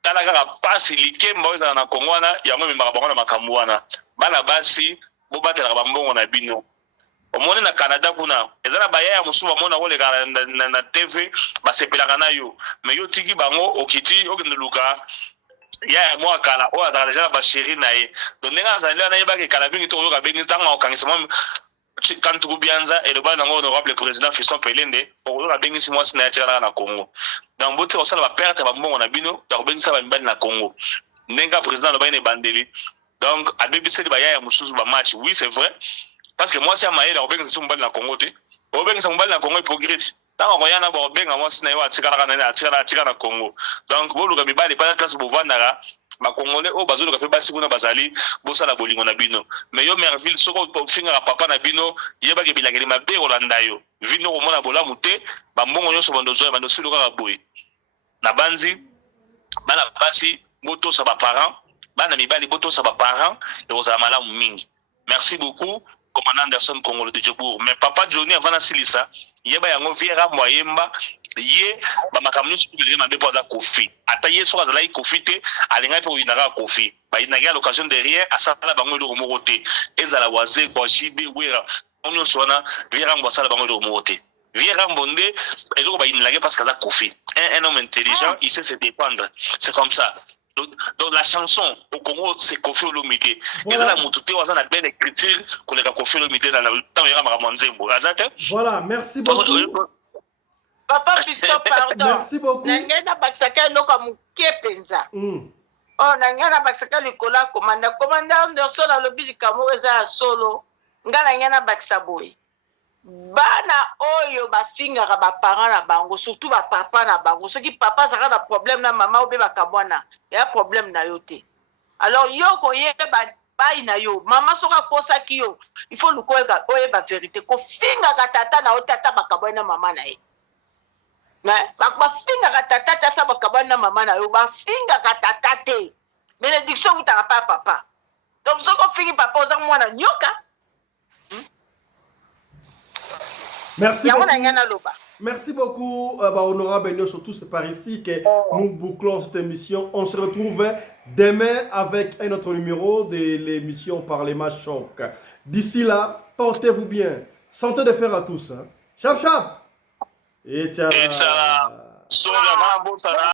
tala kaka pasi likemba oyo ezala na Congo wana yango ememaka bango na makambo wana bana basi bobatelaka bambongo na bino omoni na Canada kuna ezala bayaya mosusu bamona koleka na TV basepelaka na yo mais yo tiki bango okiti okende luka ya mwa kala oyo azalaka deja na basheri na ye donc ndenge azali wana yebaki kala mingi to oyoka bengi ntango akokangisa mwa kantuku bianza elobali nango honorable président Fiston Pelende okoyoka bengisi mwasi na ye atikala na Congo donc bote kosala baperte ya bambongo na bino ya kobengisa bamibali na Congo ndenge président alobaki na ebandeli donc abebiseli bayaya mosusu bamatch oui c'est vrai parce que mwasi ya mayele akobengisa so mobali na Congo te obengisa mobali na Congo hypocrite ntango akoyana bakobenga mwasi na ye oyo atikala na Congo donc boluka mibali mpana place bovandaka bakongolais oyo bazoluka mpe basi kuna bazali bosala bolingo na bino mais yo Merville soko ofingaka papa na bino yebaki bilakeli mabe kolanda yo vino komona bolamu te bambongo nyonso bandozoya bandosilo kaka boye na banzi bana basi botosa baparent bana mibali botosa baparent ekozala malamu mingi merci beaucoup commandant Anderson Congolo de Djobour mais papa Johnny avant silisa yeba yango viera moyemba ye bamakambo nyonso bilenge mabe mpo aza kofi ata ye soki azalaki kofi te alingai mpe oyinaka kofi bayinaki à l'occasion de rien asala bango eloko moko te ezala waze kwa jibe wera nyonso wana vierambo asala bango eloko moko te vierambo nde eloko bayinelaki parce que aza kofi un homme intelligent il sait se défendre c'est comme ça. Donc la chanson au Congo c'est Koffi Olomide. Voilà. Belle écriture qu'on est Koffi Olomide dans le temps voilà, merci beaucoup. Papa Fiston, pardon. Merci beaucoup. Nangena baksaka loka muke penza. Oh nangena baksaka likola komanda Anderson alobi likamo eza solo. Ngana ngena baksaboy. Bana oyo bafingaka baparent na bango surtout bapapa na bango soki papa azaka na problème na mama obe bakabwana ya problème na yo te alors yo koyeba bai na yo mama soki akosaki yo il faut lukoyeba oyeba vérité kofingaka tata na yo tata bakabwana na mama na ye bafingaka tata te asa bakabwana na mama na yo bafingaka tata te bénédiction utaka pa papa donc soki ofingi papa oza mwana nyoka. Merci beaucoup, honorable, surtout c'est par ici que nous bouclons cette émission. On se retrouve demain avec un autre numéro de l'émission Parlement Choc. D'ici là, portez-vous bien. Santé de fer à tous. Chap chap. Et ciao.